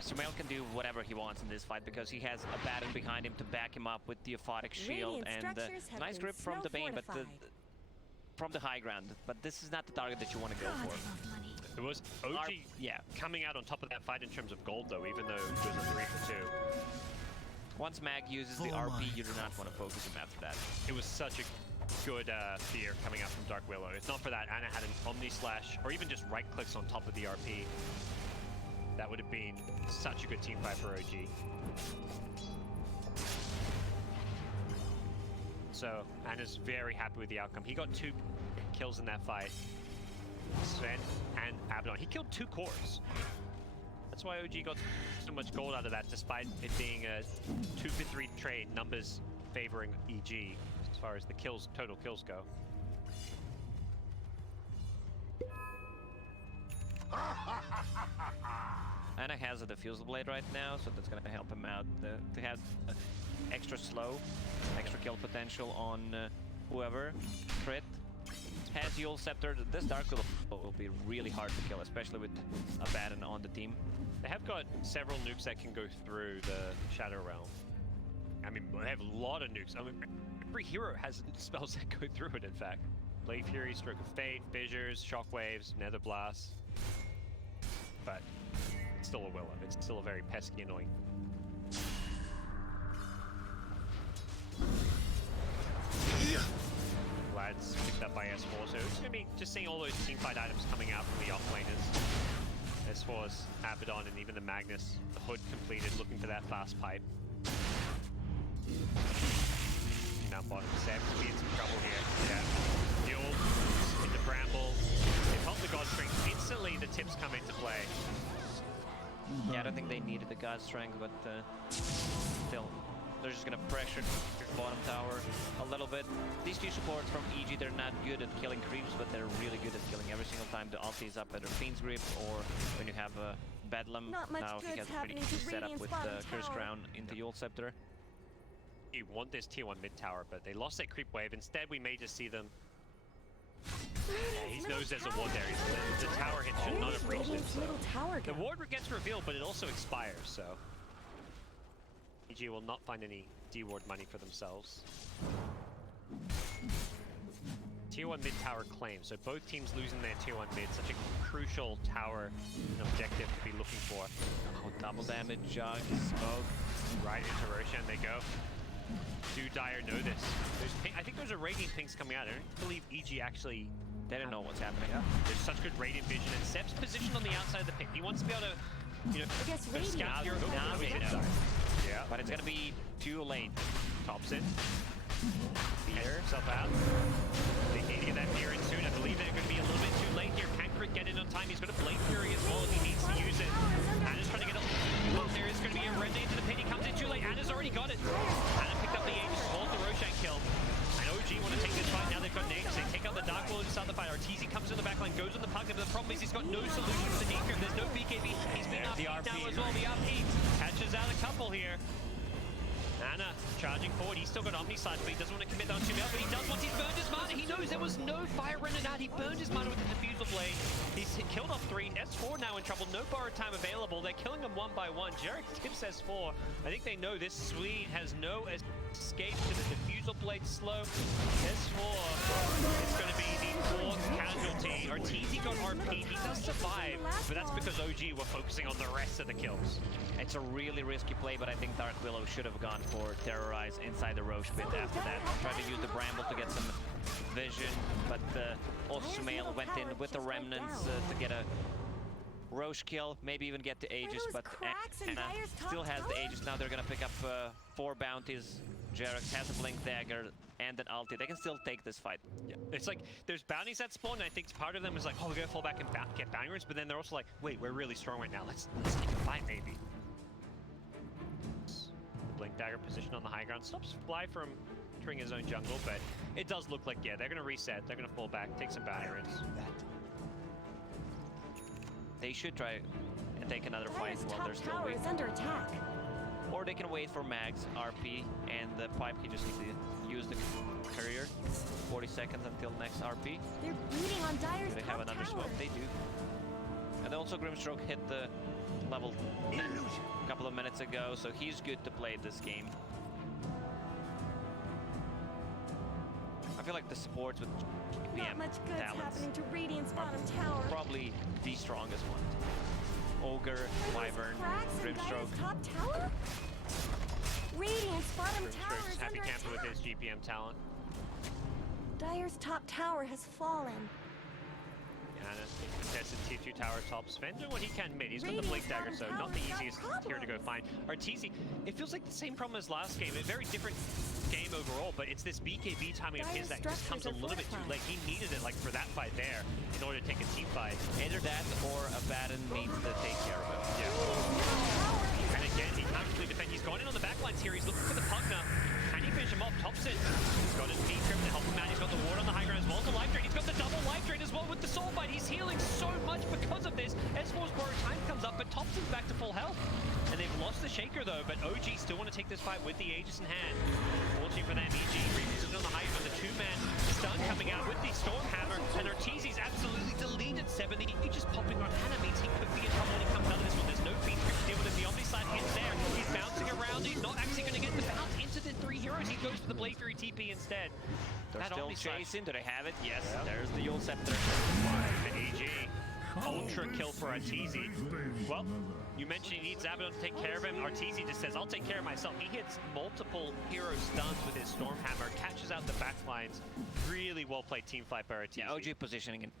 Sumail can do whatever he wants in this fight because he has a Baron behind him to back him up with the Aphotic Shield and nice grip from the Bane, but from the high ground. But this is not the target that you want to go for. It was OG coming out on top of that fight in terms of gold though, even though it was a 3 for 2. Once Mag uses the RP, you do not want to focus him after that. It was such a good fear coming out from Dark Willow. If not for that, Anna had an Omni Slash, or even just right clicks on top of the RP. That would have been such a good team fight for OG. So, Anna's very happy with the outcome. He got 2 kills in that fight. Sven and Abaddon. He killed 2 cores. That's why OG got so much gold out of that, despite it being a 2 for 3 trade, numbers favoring EG as far as the kills, total kills go. Anna has a Diffusal Blade right now, so that's going to help him out to have extra slow, extra kill potential on whoever. Crit has Yule Scepter. This Dark will be really hard to kill, especially with a Baron on the team. They have got several nukes that can go through the Shadow Realm. I mean, they have a lot of nukes. I mean, every hero has spells that go through it, in fact. Blade Fury, Stroke of Fate, Fissures, Shockwaves, Nether Blast. But it's still a Willow. It's still a very pesky, annoying. Lads picked up by S4, so it's going to be just seeing all those teamfight items coming out from the offlaners. S4's Abaddon and even the Magnus, the Hood completed, looking for that fast pipe. Now bottom, Seb could be in some trouble here. Yeah. Mule into Bramble. They pop the God Strength. Instantly the tips come into play. Yeah, I don't think they needed the God Strength, but still. They're just gonna pressure the bottom tower a little bit. These 2 supports from EG, they're not good at killing creeps, but they're really good at killing every single time the ulti is up at a Fiend's Grip, or when you have a Bedlam. Now he has a pretty easy setup with the Curse Crown into Yule Scepter. You want this tier 1 mid tower, but they lost that creep wave. Instead, we may just see them. Yeah, he knows there's a ward there. The tower hit should not have reached it. So. The ward gets revealed, but it also expires, so. EG will not find any D-ward money for themselves. Tier 1 mid tower claim, so both teams losing their tier 1 mid, such a crucial tower and objective to be looking for. Oh, double damage, Jug, smoke. Right into Roshan they go. Do Dire know this? I think there's a Radiant Pings coming out. I don't believe EG actually... They don't know what's happening. Yeah. There's such good Radiant Vision, and Seb's positioned on the outside of the pit. He wants to be able to, you know, scout here. Yeah. But it's gonna be too late. Tops it. Fear himself out. They need to get that fear in soon. I believe they're going to be a little bit too late here. Can Crit get in on time? He's got a Blade Fury as well if he needs to use it. Anna's trying to get it. Oh, there is going to be a Red into the pit. He comes in too late. Anna's already got it. Anna picked up the Aegis, hold the Roshan kill. And OG want to take this fight. Now they've got Names. They take out the Dark Lord and start the fight. Arteezy comes in the backline, goes on the Pugna, but the problem is he's got no solution to Deacon. There's no BKB. He's been up now as well. The RP catches out a couple here. Anna charging forward. He's still got Omni Slash, but he doesn't want to commit on Chimel, but he does once he's burned his mana. He knows there was no fire rendered out. He burned his mana with the Diffusal Blade. He's killed off 3. S4 now in trouble. No borrowed time available. They're killing them one by one. Jarek tips S4. I think they know this Swede has no escape to the Diffusal Blade slow. S4 is going to be the 4th casualty. Arteezy got RP. He does survive, but that's because OG were focusing on the rest of the kills. It's a really risky play, but I think Dark Willow should have gone for Terrorize inside the Roche pit after that. Tried to use the Bramble to get some vision, but also Sumail went in with the Remnants to get a Roche kill, maybe even get the Aegis, but Anna still has the Aegis. Now they're gonna pick up 4 bounties. Jarex has a Blink Dagger and an ulti. They can still take this fight. Yeah. It's like, there's bounties that spawn, and I think part of them is like, oh, we're gonna fall back and get bounties, but then they're also like, wait, we're really strong right now. Let's take a fight, maybe. Blink Dagger position on the high ground stops Fly from entering his own jungle, but it does look like, yeah, they're gonna reset. They're gonna fall back, take some bounties. They should try and take another fight Dire's while top they're still tower weak. is under attack. Or they can wait for Mag's RP and the Pipe. He just needs to use the courier. 40 seconds until next RP. They're beating on Dire's Do they top have another tower. smoke? They do. And also Grimstroke hit the level 10 a couple of minutes ago, so he's good to play this game. I feel like the supports with Not GPM much good's talents happening to Radiant's bottom tower. probably the strongest one. Ogre, Wyvern, Cracks in Grimstroke. Dire's top tower? Radiant's bottom tower Grimstroke's is happy under camper with attack. his GPM talent. Dire's top tower has fallen. And contested tier 2 tower top. Sven doing what he can mid. He's got the Blink Dagger, so not the easiest tier to go find. Arteezy, it feels like the same problem as last game. A very different game overall, but it's this BKB timing of his that just comes a little bit too late. He needed it like for that fight there in order to take a team fight. Either that or Abaddon needs to take care of it. Yeah. And again, he can't really defend. He's gone in on the backlines here. He's looking for the Pugna. Can he finish him off? Thompson. He's got his feet trimmed to help him out. He's got the ward on the high ground as well as the life drain. He's got the double life drain as well with the soul bite. He's healing so much because of this. S4's borrowed time comes up, but Thompson's back to full health. And they've lost the Shaker though, but OG still want to take this fight with the Aegis in hand. Fortunately for them, EG repositioned on the high ground. The 2-man stun coming out with the Stormhammer, and Arteezy's absolutely deleted 7. The Aegis popping on Hannah means he could be in trouble when he comes out of this one. There's no feed script to deal with him. The Omni Slide hits there. He's bouncing around. He's not actually going to get the bounce into the 3 heroes. He goes for the Blade Fury TP instead. They're That still Omni Slash. chasing. Do they have it? Yes. There's the Yule Scepter. The AG. Ultra kill for Arteezy. Well, you mentioned he needs Abaddon to take care of him. Arteezy just says, I'll take care of myself. He hits multiple hero stuns with his Stormhammer, catches out the backlines. Really well played team fight by Arteezy. Yeah, OG positioning in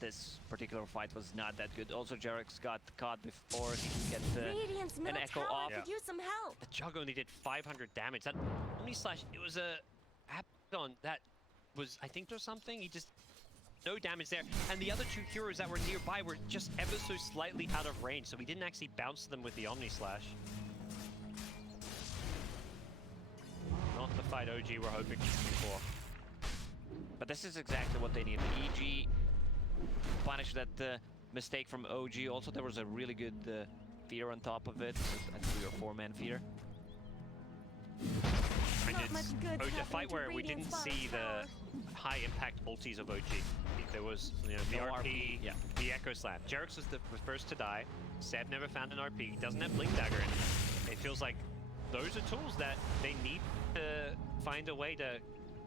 this particular fight was not that good. Also, Jarex got caught before he can get Radiant's middle an echo tower off. could use some help. The Jug only did 500 damage. That Omni Slash, it was a Abaddon that was, I think, or something. He just, no damage there. And the other 2 heroes that were nearby were just ever so slightly out of range, so we didn't actually bounce them with the Omni Slash. Not the fight OG were hoping for. But this is exactly what they need. EG punished that mistake from OG. Also, there was a really good feeder on top of it. A 3 or 4-man feeder. And Not it's much good's a happening fight to where we Radiant's didn't see bottom tower. the high impact ultis of OG. There was, you know, the No RP, RP, yeah. the Echo Slam. Jarex was the first to die. Seb never found an RP. He doesn't have Blink Dagger, and it feels like those are tools that they need to find a way to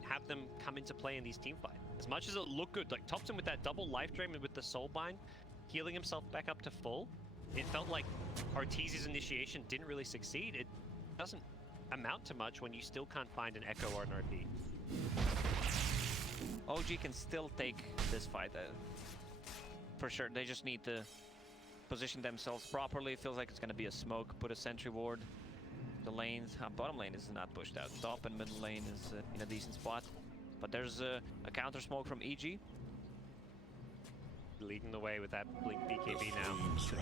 have them come into play in these team fights. As much as it looked good, like Thompson with that double life drain with the Soulbind, healing himself back up to full, it felt like Arteezy's initiation didn't really succeed. It doesn't amount to much when you still can't find an Echo or an RP. OG can still take this fight. For sure, they just need to position themselves properly. It feels like it's going to be a smoke. Put a sentry ward. The lanes, bottom lane is not pushed out. Top and middle lane is in a decent spot. But there's a counter smoke from EG. Leading the way with that Blink BKB now.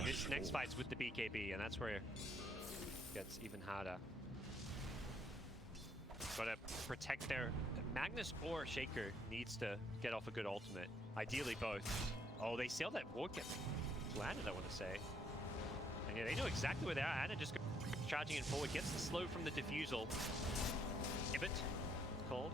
This next fight's with the BKB, and that's where it gets even harder. Gotta protect their... Magnus or Shaker needs to get off a good ultimate. Ideally both. Oh, they sailed that ward cap. Landed, I want to say. And yeah, they know exactly where they are. Anna just charging it forward, gets the slow from the defusal. Inhibit called.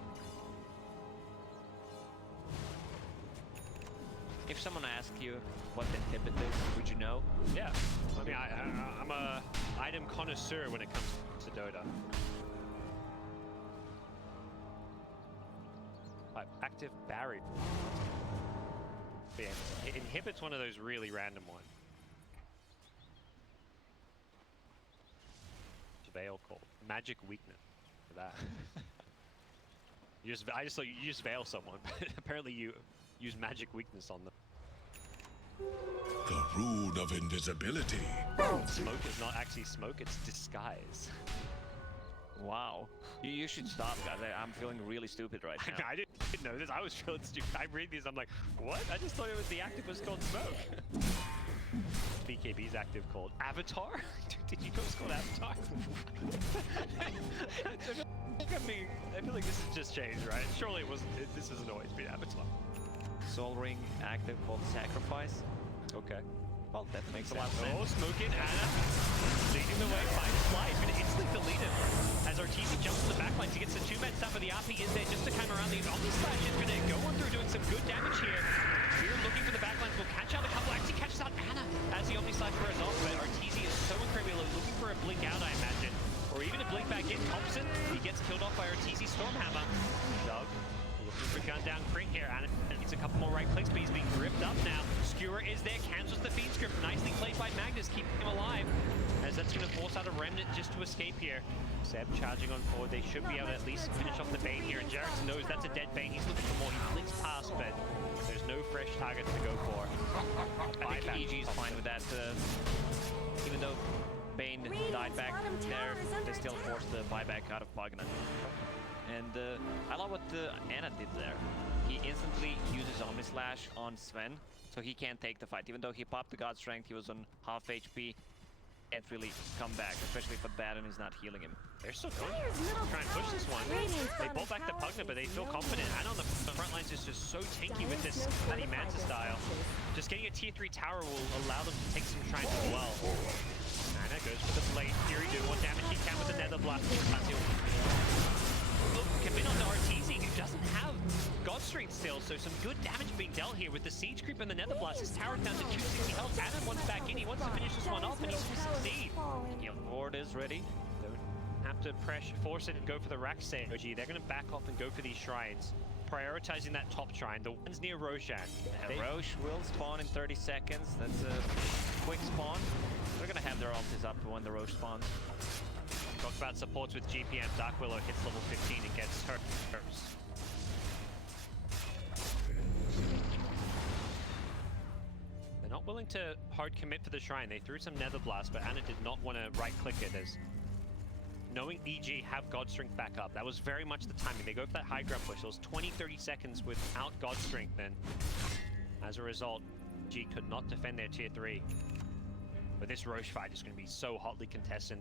If someone asked you what the inhibit is, would you know? Yeah, I mean, I'm a item connoisseur when it comes to Dota. Active barrier. Yeah, inhibit's one of those really random ones. Veil called. Magic weakness for that. I just thought you just veil someone, but apparently you use magic weakness on them. The rune of invisibility. Smoke is not actually smoke, it's disguise. Wow. You should stop, guys. I'm feeling really stupid right now. I didn't know this. I was feeling stupid. I read these, I'm like, what? I just thought it was the active was called smoke. BKB's active called Avatar? Did you know it's called Avatar? I feel like this has just changed, right? Surely it wasn't. This hasn't always been Avatar. Soul Ring active called Sacrifice. Okay. Well, that makes a lot of Oh, sense. smoking Anna leading the way, finds Fly. He's going to instantly delete it. As RTZ jumps to the backlines, he gets the two-man stuff, but the RP is there just to come around. The Omni-Slash is going to go on through doing some good damage here. Fear looking for the backlines, will catch out a couple. Actually catches out Anna as the Omni-Slash wears off, but RTZ is so incredible, looking for a blink out, I imagine. Or even a blink back in. Thompson, he gets killed off by RTZ Stormhammer. Doug looking for gun down crit here. Anna needs a couple more right clicks, but he's being ripped up now. Skewer is there, cancels the feed script. Nicely played by Magnus, keeping him alive. As that's going to force out a Remnant just to escape here. Seb charging on forward. They should be able to at least finish off the Bane here. And Jarrett knows that's a dead Bane. He's looking for more. He blinks past, but there's no fresh targets to go for. I think EG is fine with that. Even though Bane died back there, they still forced the buyback out of Pugna. And I love what Anna did there. He instantly uses Omni-Slash on Sven, so he can't take the fight. Even though he popped the God Strength, he was on half HP. Can't really come back, especially if a Baron is not healing him. They're still going to try and push this one. They pull back the Pugna, but they feel confident. And on the front lines is just so tanky with this Bloody Manta style. Just getting a tier 3 tower will allow them to take some shrines as well. Anna goes for the Blade Fury, doing what damage he can with the Nether Blast. Look, commit on the RTZ, who doesn't have God Strength still, so some good damage being dealt here with the Siege Creep and the Nether Blast. His tower down to 260 health. Anna wants back in, he wants to finish this one off, and he's going to succeed. Healing Ward is ready. Don't have to force it and go for the rack synergy. They're going to back off and go for these shrines. Prioritizing that top shrine, the ones near Roshan. Roche will spawn in 30 seconds. That's a quick spawn. They're going to have their ultis up when the Roche spawns. Talked about supports with GPM. Dark Willow hits level 15 and gets hers. They're not willing to hard commit for the shrine. They threw some Nether Blast, but Anna did not want to right-click it as knowing EG have God Strength back up. That was very much the timing. They go for that high ground push. It was 20-30 seconds without God Strength then. As a result, EG could not defend their tier 3. But this Roche fight is going to be so hotly contested.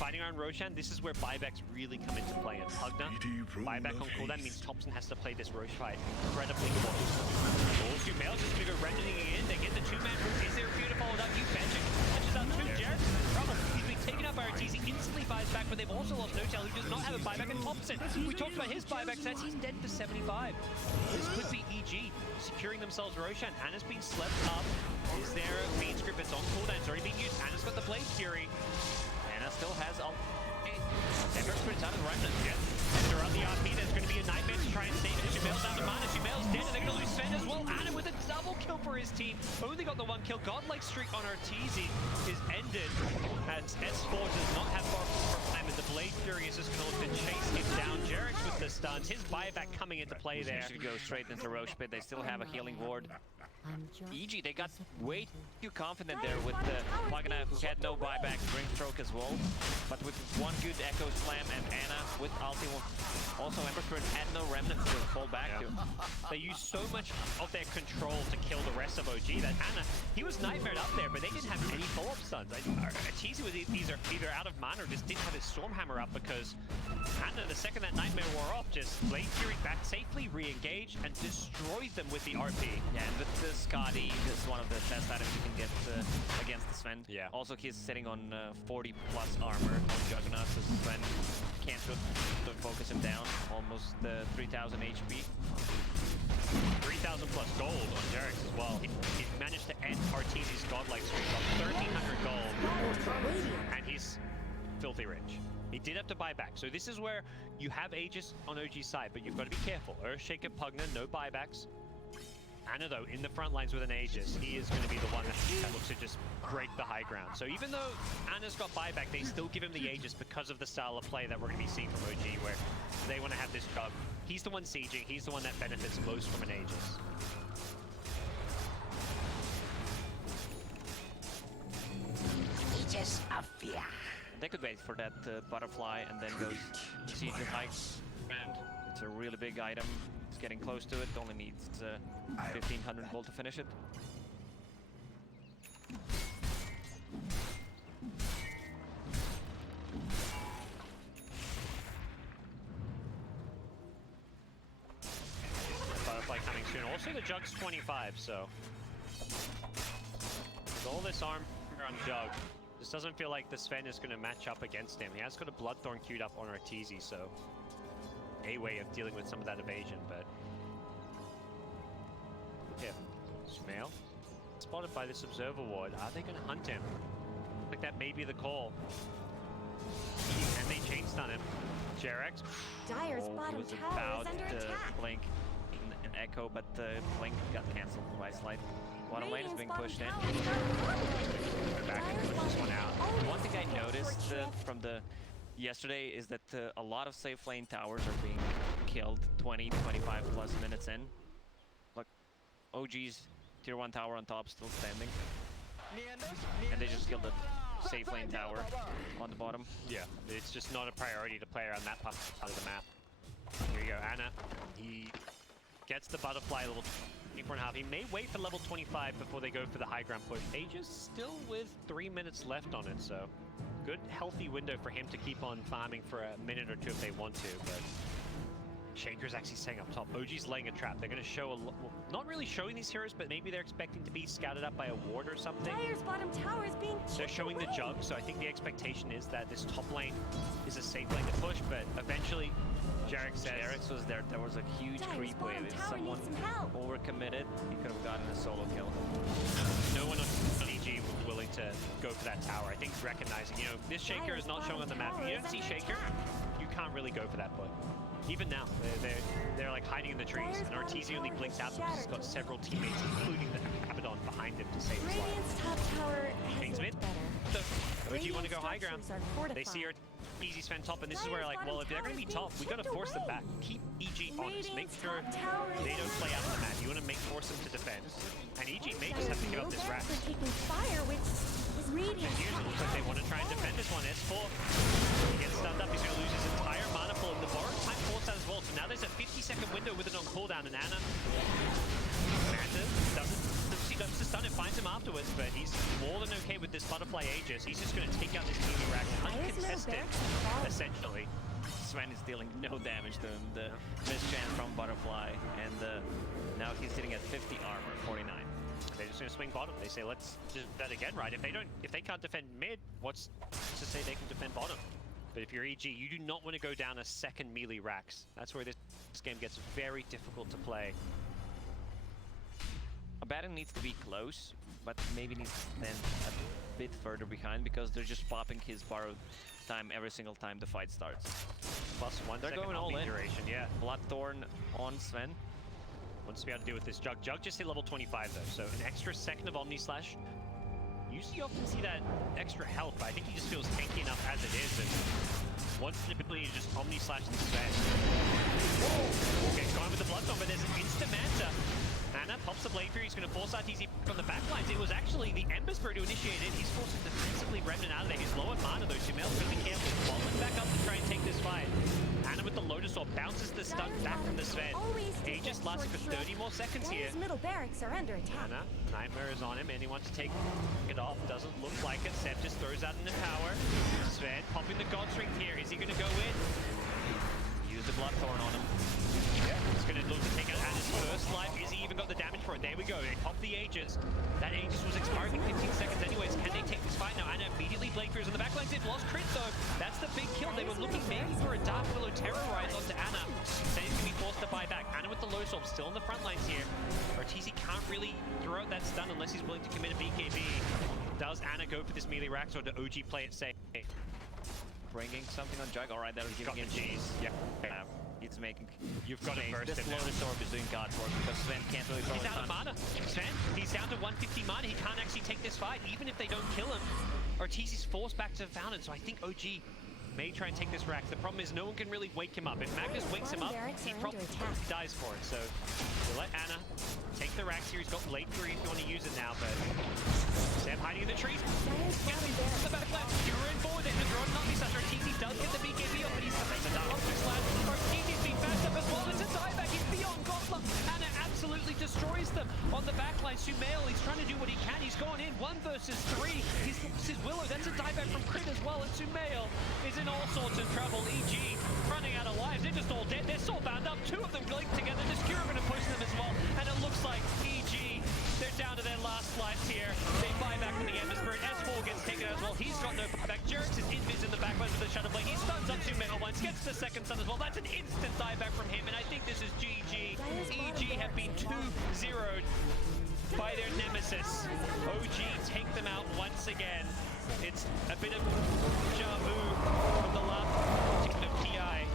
Fighting around Roshan, this is where buybacks really come into play. And Pugna, buyback on cooldown means Thompson has to play this Roche fight incredibly close. All two males just going to go remnanting in. They get the two-man move. Is there a few to follow it up? You betcha. Catches out two. Jarrett's in trouble. He's been taken out by RTZ. Instantly buys back, but they've also lost No-Tail, who does not have a buyback. And Thompson, we talked about his buyback stats. He's dead to 75. This could be EG securing themselves Roshan. Anna's been slept up. Is there a feed script? It's on cooldown. It's already been used. Anna's got the Blade Fury. Anna still has ult. Ember's put it out of the Remnant. Yeah. They're on the RP. There's going to be a nightmare to try and save it. Jamel's down to mana. Jamel's dead, and they're going to lose Sven as well. Anna with a double kill for his team. Only got the one kill. Godlike streak on RTZ is ended as S4 does not have far from time, and the Blade Fury is just going to look to chase him down. Jarrett's with the stuns. His buyback coming into play there. They should go straight into Roche Pit. They still have a healing ward. EG, they got way too confident there with the Pugna, who had no buyback, Ring Stroke as well. But with one good Echo Slam and Anna with ulti, also Ember Spirit had no Remnant to fall back to. They used so much of their control to kill the rest of OG that Anna, he was nightmared up there, but they didn't have any follow-up stuns. Cheesy was either out of mana or just didn't have his Stormhammer up, because Anna, the second that nightmare wore off, just Blade Fury back safely, re-engaged, and destroyed them with the RP. Yeah, and with the Scotty is one of the best items you can get against the Sven. Yeah. Also, he's sitting on 40 plus armor on Juggernaut, so Sven can't focus him down. Almost 3,000 HP. 3,000 plus gold on Jarex as well. He managed to end Arteezy's godlike streak on 1,300 gold, and he's filthy rich. He did have to buy back, so this is where you have Aegis on OG's side, but you've got to be careful. Earthshaker, Pugna, no buybacks. Anna, though, in the front lines with an Aegis, he is going to be the one that looks to just break the high ground. So even though Anna's got buyback, they still give him the Aegis because of the style of play that we're going to be seeing from OG, where they want to have this job. He's the one sieging, he's the one that benefits most from an Aegis. Aegis of fear. They could wait for that butterfly and then go siege the high ground. It's a really big item. It's getting close to it. Only needs 1,500 gold to finish it. Butterfly coming soon. Also, the Jug's 25, so with all this armor on Jug, this doesn't feel like the Sven is going to match up against him. He has got a Bloodthorn queued up on Arteezy, so a way of dealing with some of that evasion, but yeah. Smail spotted by this observer ward. Are they going to hunt him? I think that may be the call. And they chain stun him. Jarex. Dyer's He bottom was tower about is under to attack. blink an echo, but blink got cancelled by Slight. Bottom lane is being pushed in. Back and push this one out. One thing I noticed from the yesterday is that a lot of safe lane towers are being killed 20, 25 plus minutes in. Look, OG's tier 1 tower on top still standing. And they just killed the safe lane tower on the bottom. Yeah, it's just not a priority to play around that part of the map. Here you go, Anna. He gets the butterfly level 24.5. He may wait for level 25 before they go for the high ground push. Aegis still with 3 minutes left on it, so good healthy window for him to keep on farming for a minute or two if they want to, but Shaker's actually staying up top. OG's laying a trap. They're going to show well, not really showing these heroes, but maybe they're expecting to be scouted up by a ward or something. Dyer's bottom tower is being They're chipped showing away. the Jug, so I think the expectation is that this top lane is a safe lane to push, but eventually Jarex says... Jarex was there. There was a huge Dyer's creep bottom wave. If tower someone needs some help. overcommitted, he could have gotten a solo kill. No one on EG was willing to go for that tower. I think recognizing, you know, this Shaker is not showing on the map. If you don't see Shaker, you can't really go for that play. Even now, they're like hiding in the trees, and Arteezy only blinks out because he's got several teammates, including the Abaddon behind him to save his life. Radiant's top tower has King's mid. looked better. So, OG want to go high ground. Structures are They see fortified. Arteezy Sven top, and this is where like, well, if they're going to be top, we got to force them back. Keep EG honest. Make sure they don't play out of the map. You want to force them to defend. And EG may just have to give up this rack. They're taking fire, which is radiant. It looks like they want to try and defend this one. S4. He gets stunned up. He's going to lose his entire mana pool. And the borrowed time forced out as well. So now there's a 50-second window with it on cooldown. And Anna doesn't to stun it, finds him afterwards, but he's more than okay with this butterfly Aegis. He's just going to take out this teamy rack uncontested, essentially. Sven is dealing no damage to him. The mischance from Butterfly, and now he's sitting at 50 armor, 49. They're just going to swing bottom. They say, let's do that again, right? If they can't defend mid, what's to say they can defend bottom? But if you're EG, you do not want to go down a second melee racks. That's where this game gets very difficult to play. Abaddon needs to be close, but maybe needs to stand a bit further behind because they're just popping his borrowed time every single time the fight starts. Plus 1 They're second going all in. duration, yeah. Bloodthorn on Sven. Wants to be able to deal with this Jug. Jug just hit level 25 though, so an extra second of Omni Slash. Usually you often see that extra health, but I think he just feels tanky enough as it is, and wants the ability to just Omni Slash the Sven. Okay, going with the Bloodthorn, but there's an instant Manta. Anna pops the Blade Fury, he's going to force Arteezy from the backlines. It was actually the Ember Spirit who initiated it. He's forcing defensively Remnant out of there. He's low on mana though, Sumail's going to be careful. Falling back up to try and take this fight. Anna with the Lotus Orb bounces the stun back from the Sven. Aegis lasts for 30 more seconds here. Dyer's middle barracks are under attack. Anna, Nightmare is on him and he wants to take it off. Doesn't look like it. Seb just throws out in the tower. Sven popping the God Strength here. Is he going to go in? Use the Bloodthorn on him. He's going to look to take out Anna's first life. Is he even got the damage for it? There we go. They pop the Aegis. That Aegis was expiring in 15 seconds anyways. Can they take this fight now? Anna immediately blade throughs on the backlines. They've lost crit though. That's the big kill. They were looking maybe for a Dark Willow terrorize onto Anna. Then he's going to be forced to buy back. Anna with the low sword still on the front lines here. Ortiz can't really throw out that stun unless he's willing to commit a BKB. Does Anna go for this melee Rax or do OG play it safe? Bringing something on Jug. Alright, that was giving him cheese. Yeah. He's making. You've got to burst This him now. Lotus Orb is doing God's work because Sven can't really throw He's a out of ton. mana. Sven, he's down to 150 mana. He can't actually take this fight, even if they don't kill him. Ortiz is forced back to the Fountain, so I think OG may try and take this Rax. The problem is no one can really wake him up. If Magnus wakes him up, he probably dies for it. So we'll let Anna take the Rax here. He's got Blade 3 if you want to use it now, but Sam hiding in the trees. Get the back left. You're in forward there. The drone not be such. Ortiz does get the BKB off, but he's the dark slash. Ortiz being backed up as well. It's a dieback. He's beyond Goslam. Anna absolutely destroys them on the backline. Sumail, he's trying to do what he can. He's gone in 1 versus 3. He's lost his Willow. That's a dieback from Crit as well. And Sumail is in all sorts of trouble. EG running out of lives. They're just all dead. They're so bound up. 2 of them linked together. The Skura going to push them as well. And it looks like EG, they're down to their last life here. They buy back from the Ember Spirit. S4 gets taken out as well. He's got no buyback. Jerix is invis in the backline with the Shadow Blade. He stuns up Sumail once. Gets the second stun as well. That's an instant dieback from him. And I think this is GG. EG have been 2-0'd by their nemesis. OG take them out once again. It's a bit of deja vu from the last team of TI.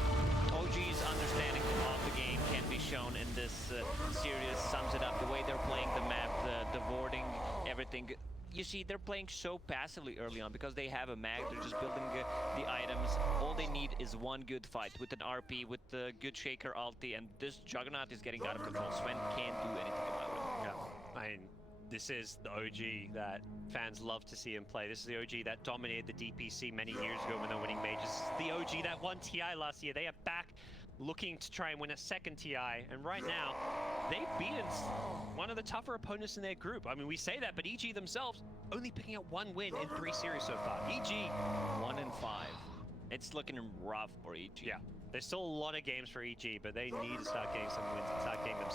OG's understanding of the game can be shown in this series. Sums it up the way they're playing the map, the warding, everything. You see, they're playing so passively early on because they have a mag. They're just building the items. All they need is one good fight with an RP, with the good Shaker ulti, and this Juggernaut is getting out of control. Sven can't do anything about it. Yeah, I mean, this is the OG that fans love to see him play. This is the OG that dominated the DPC many years ago when they're winning majors. This is the OG that won TI last year. They are back looking to try and win a second TI, and right now, they've beaten one of the tougher opponents in their group. I mean, we say that, but EG themselves only picking up 1 win in 3 series so far. EG 1-5. It's looking rough for EG. Yeah, there's still a lot of games for EG, but they need to start getting some wins and start getting them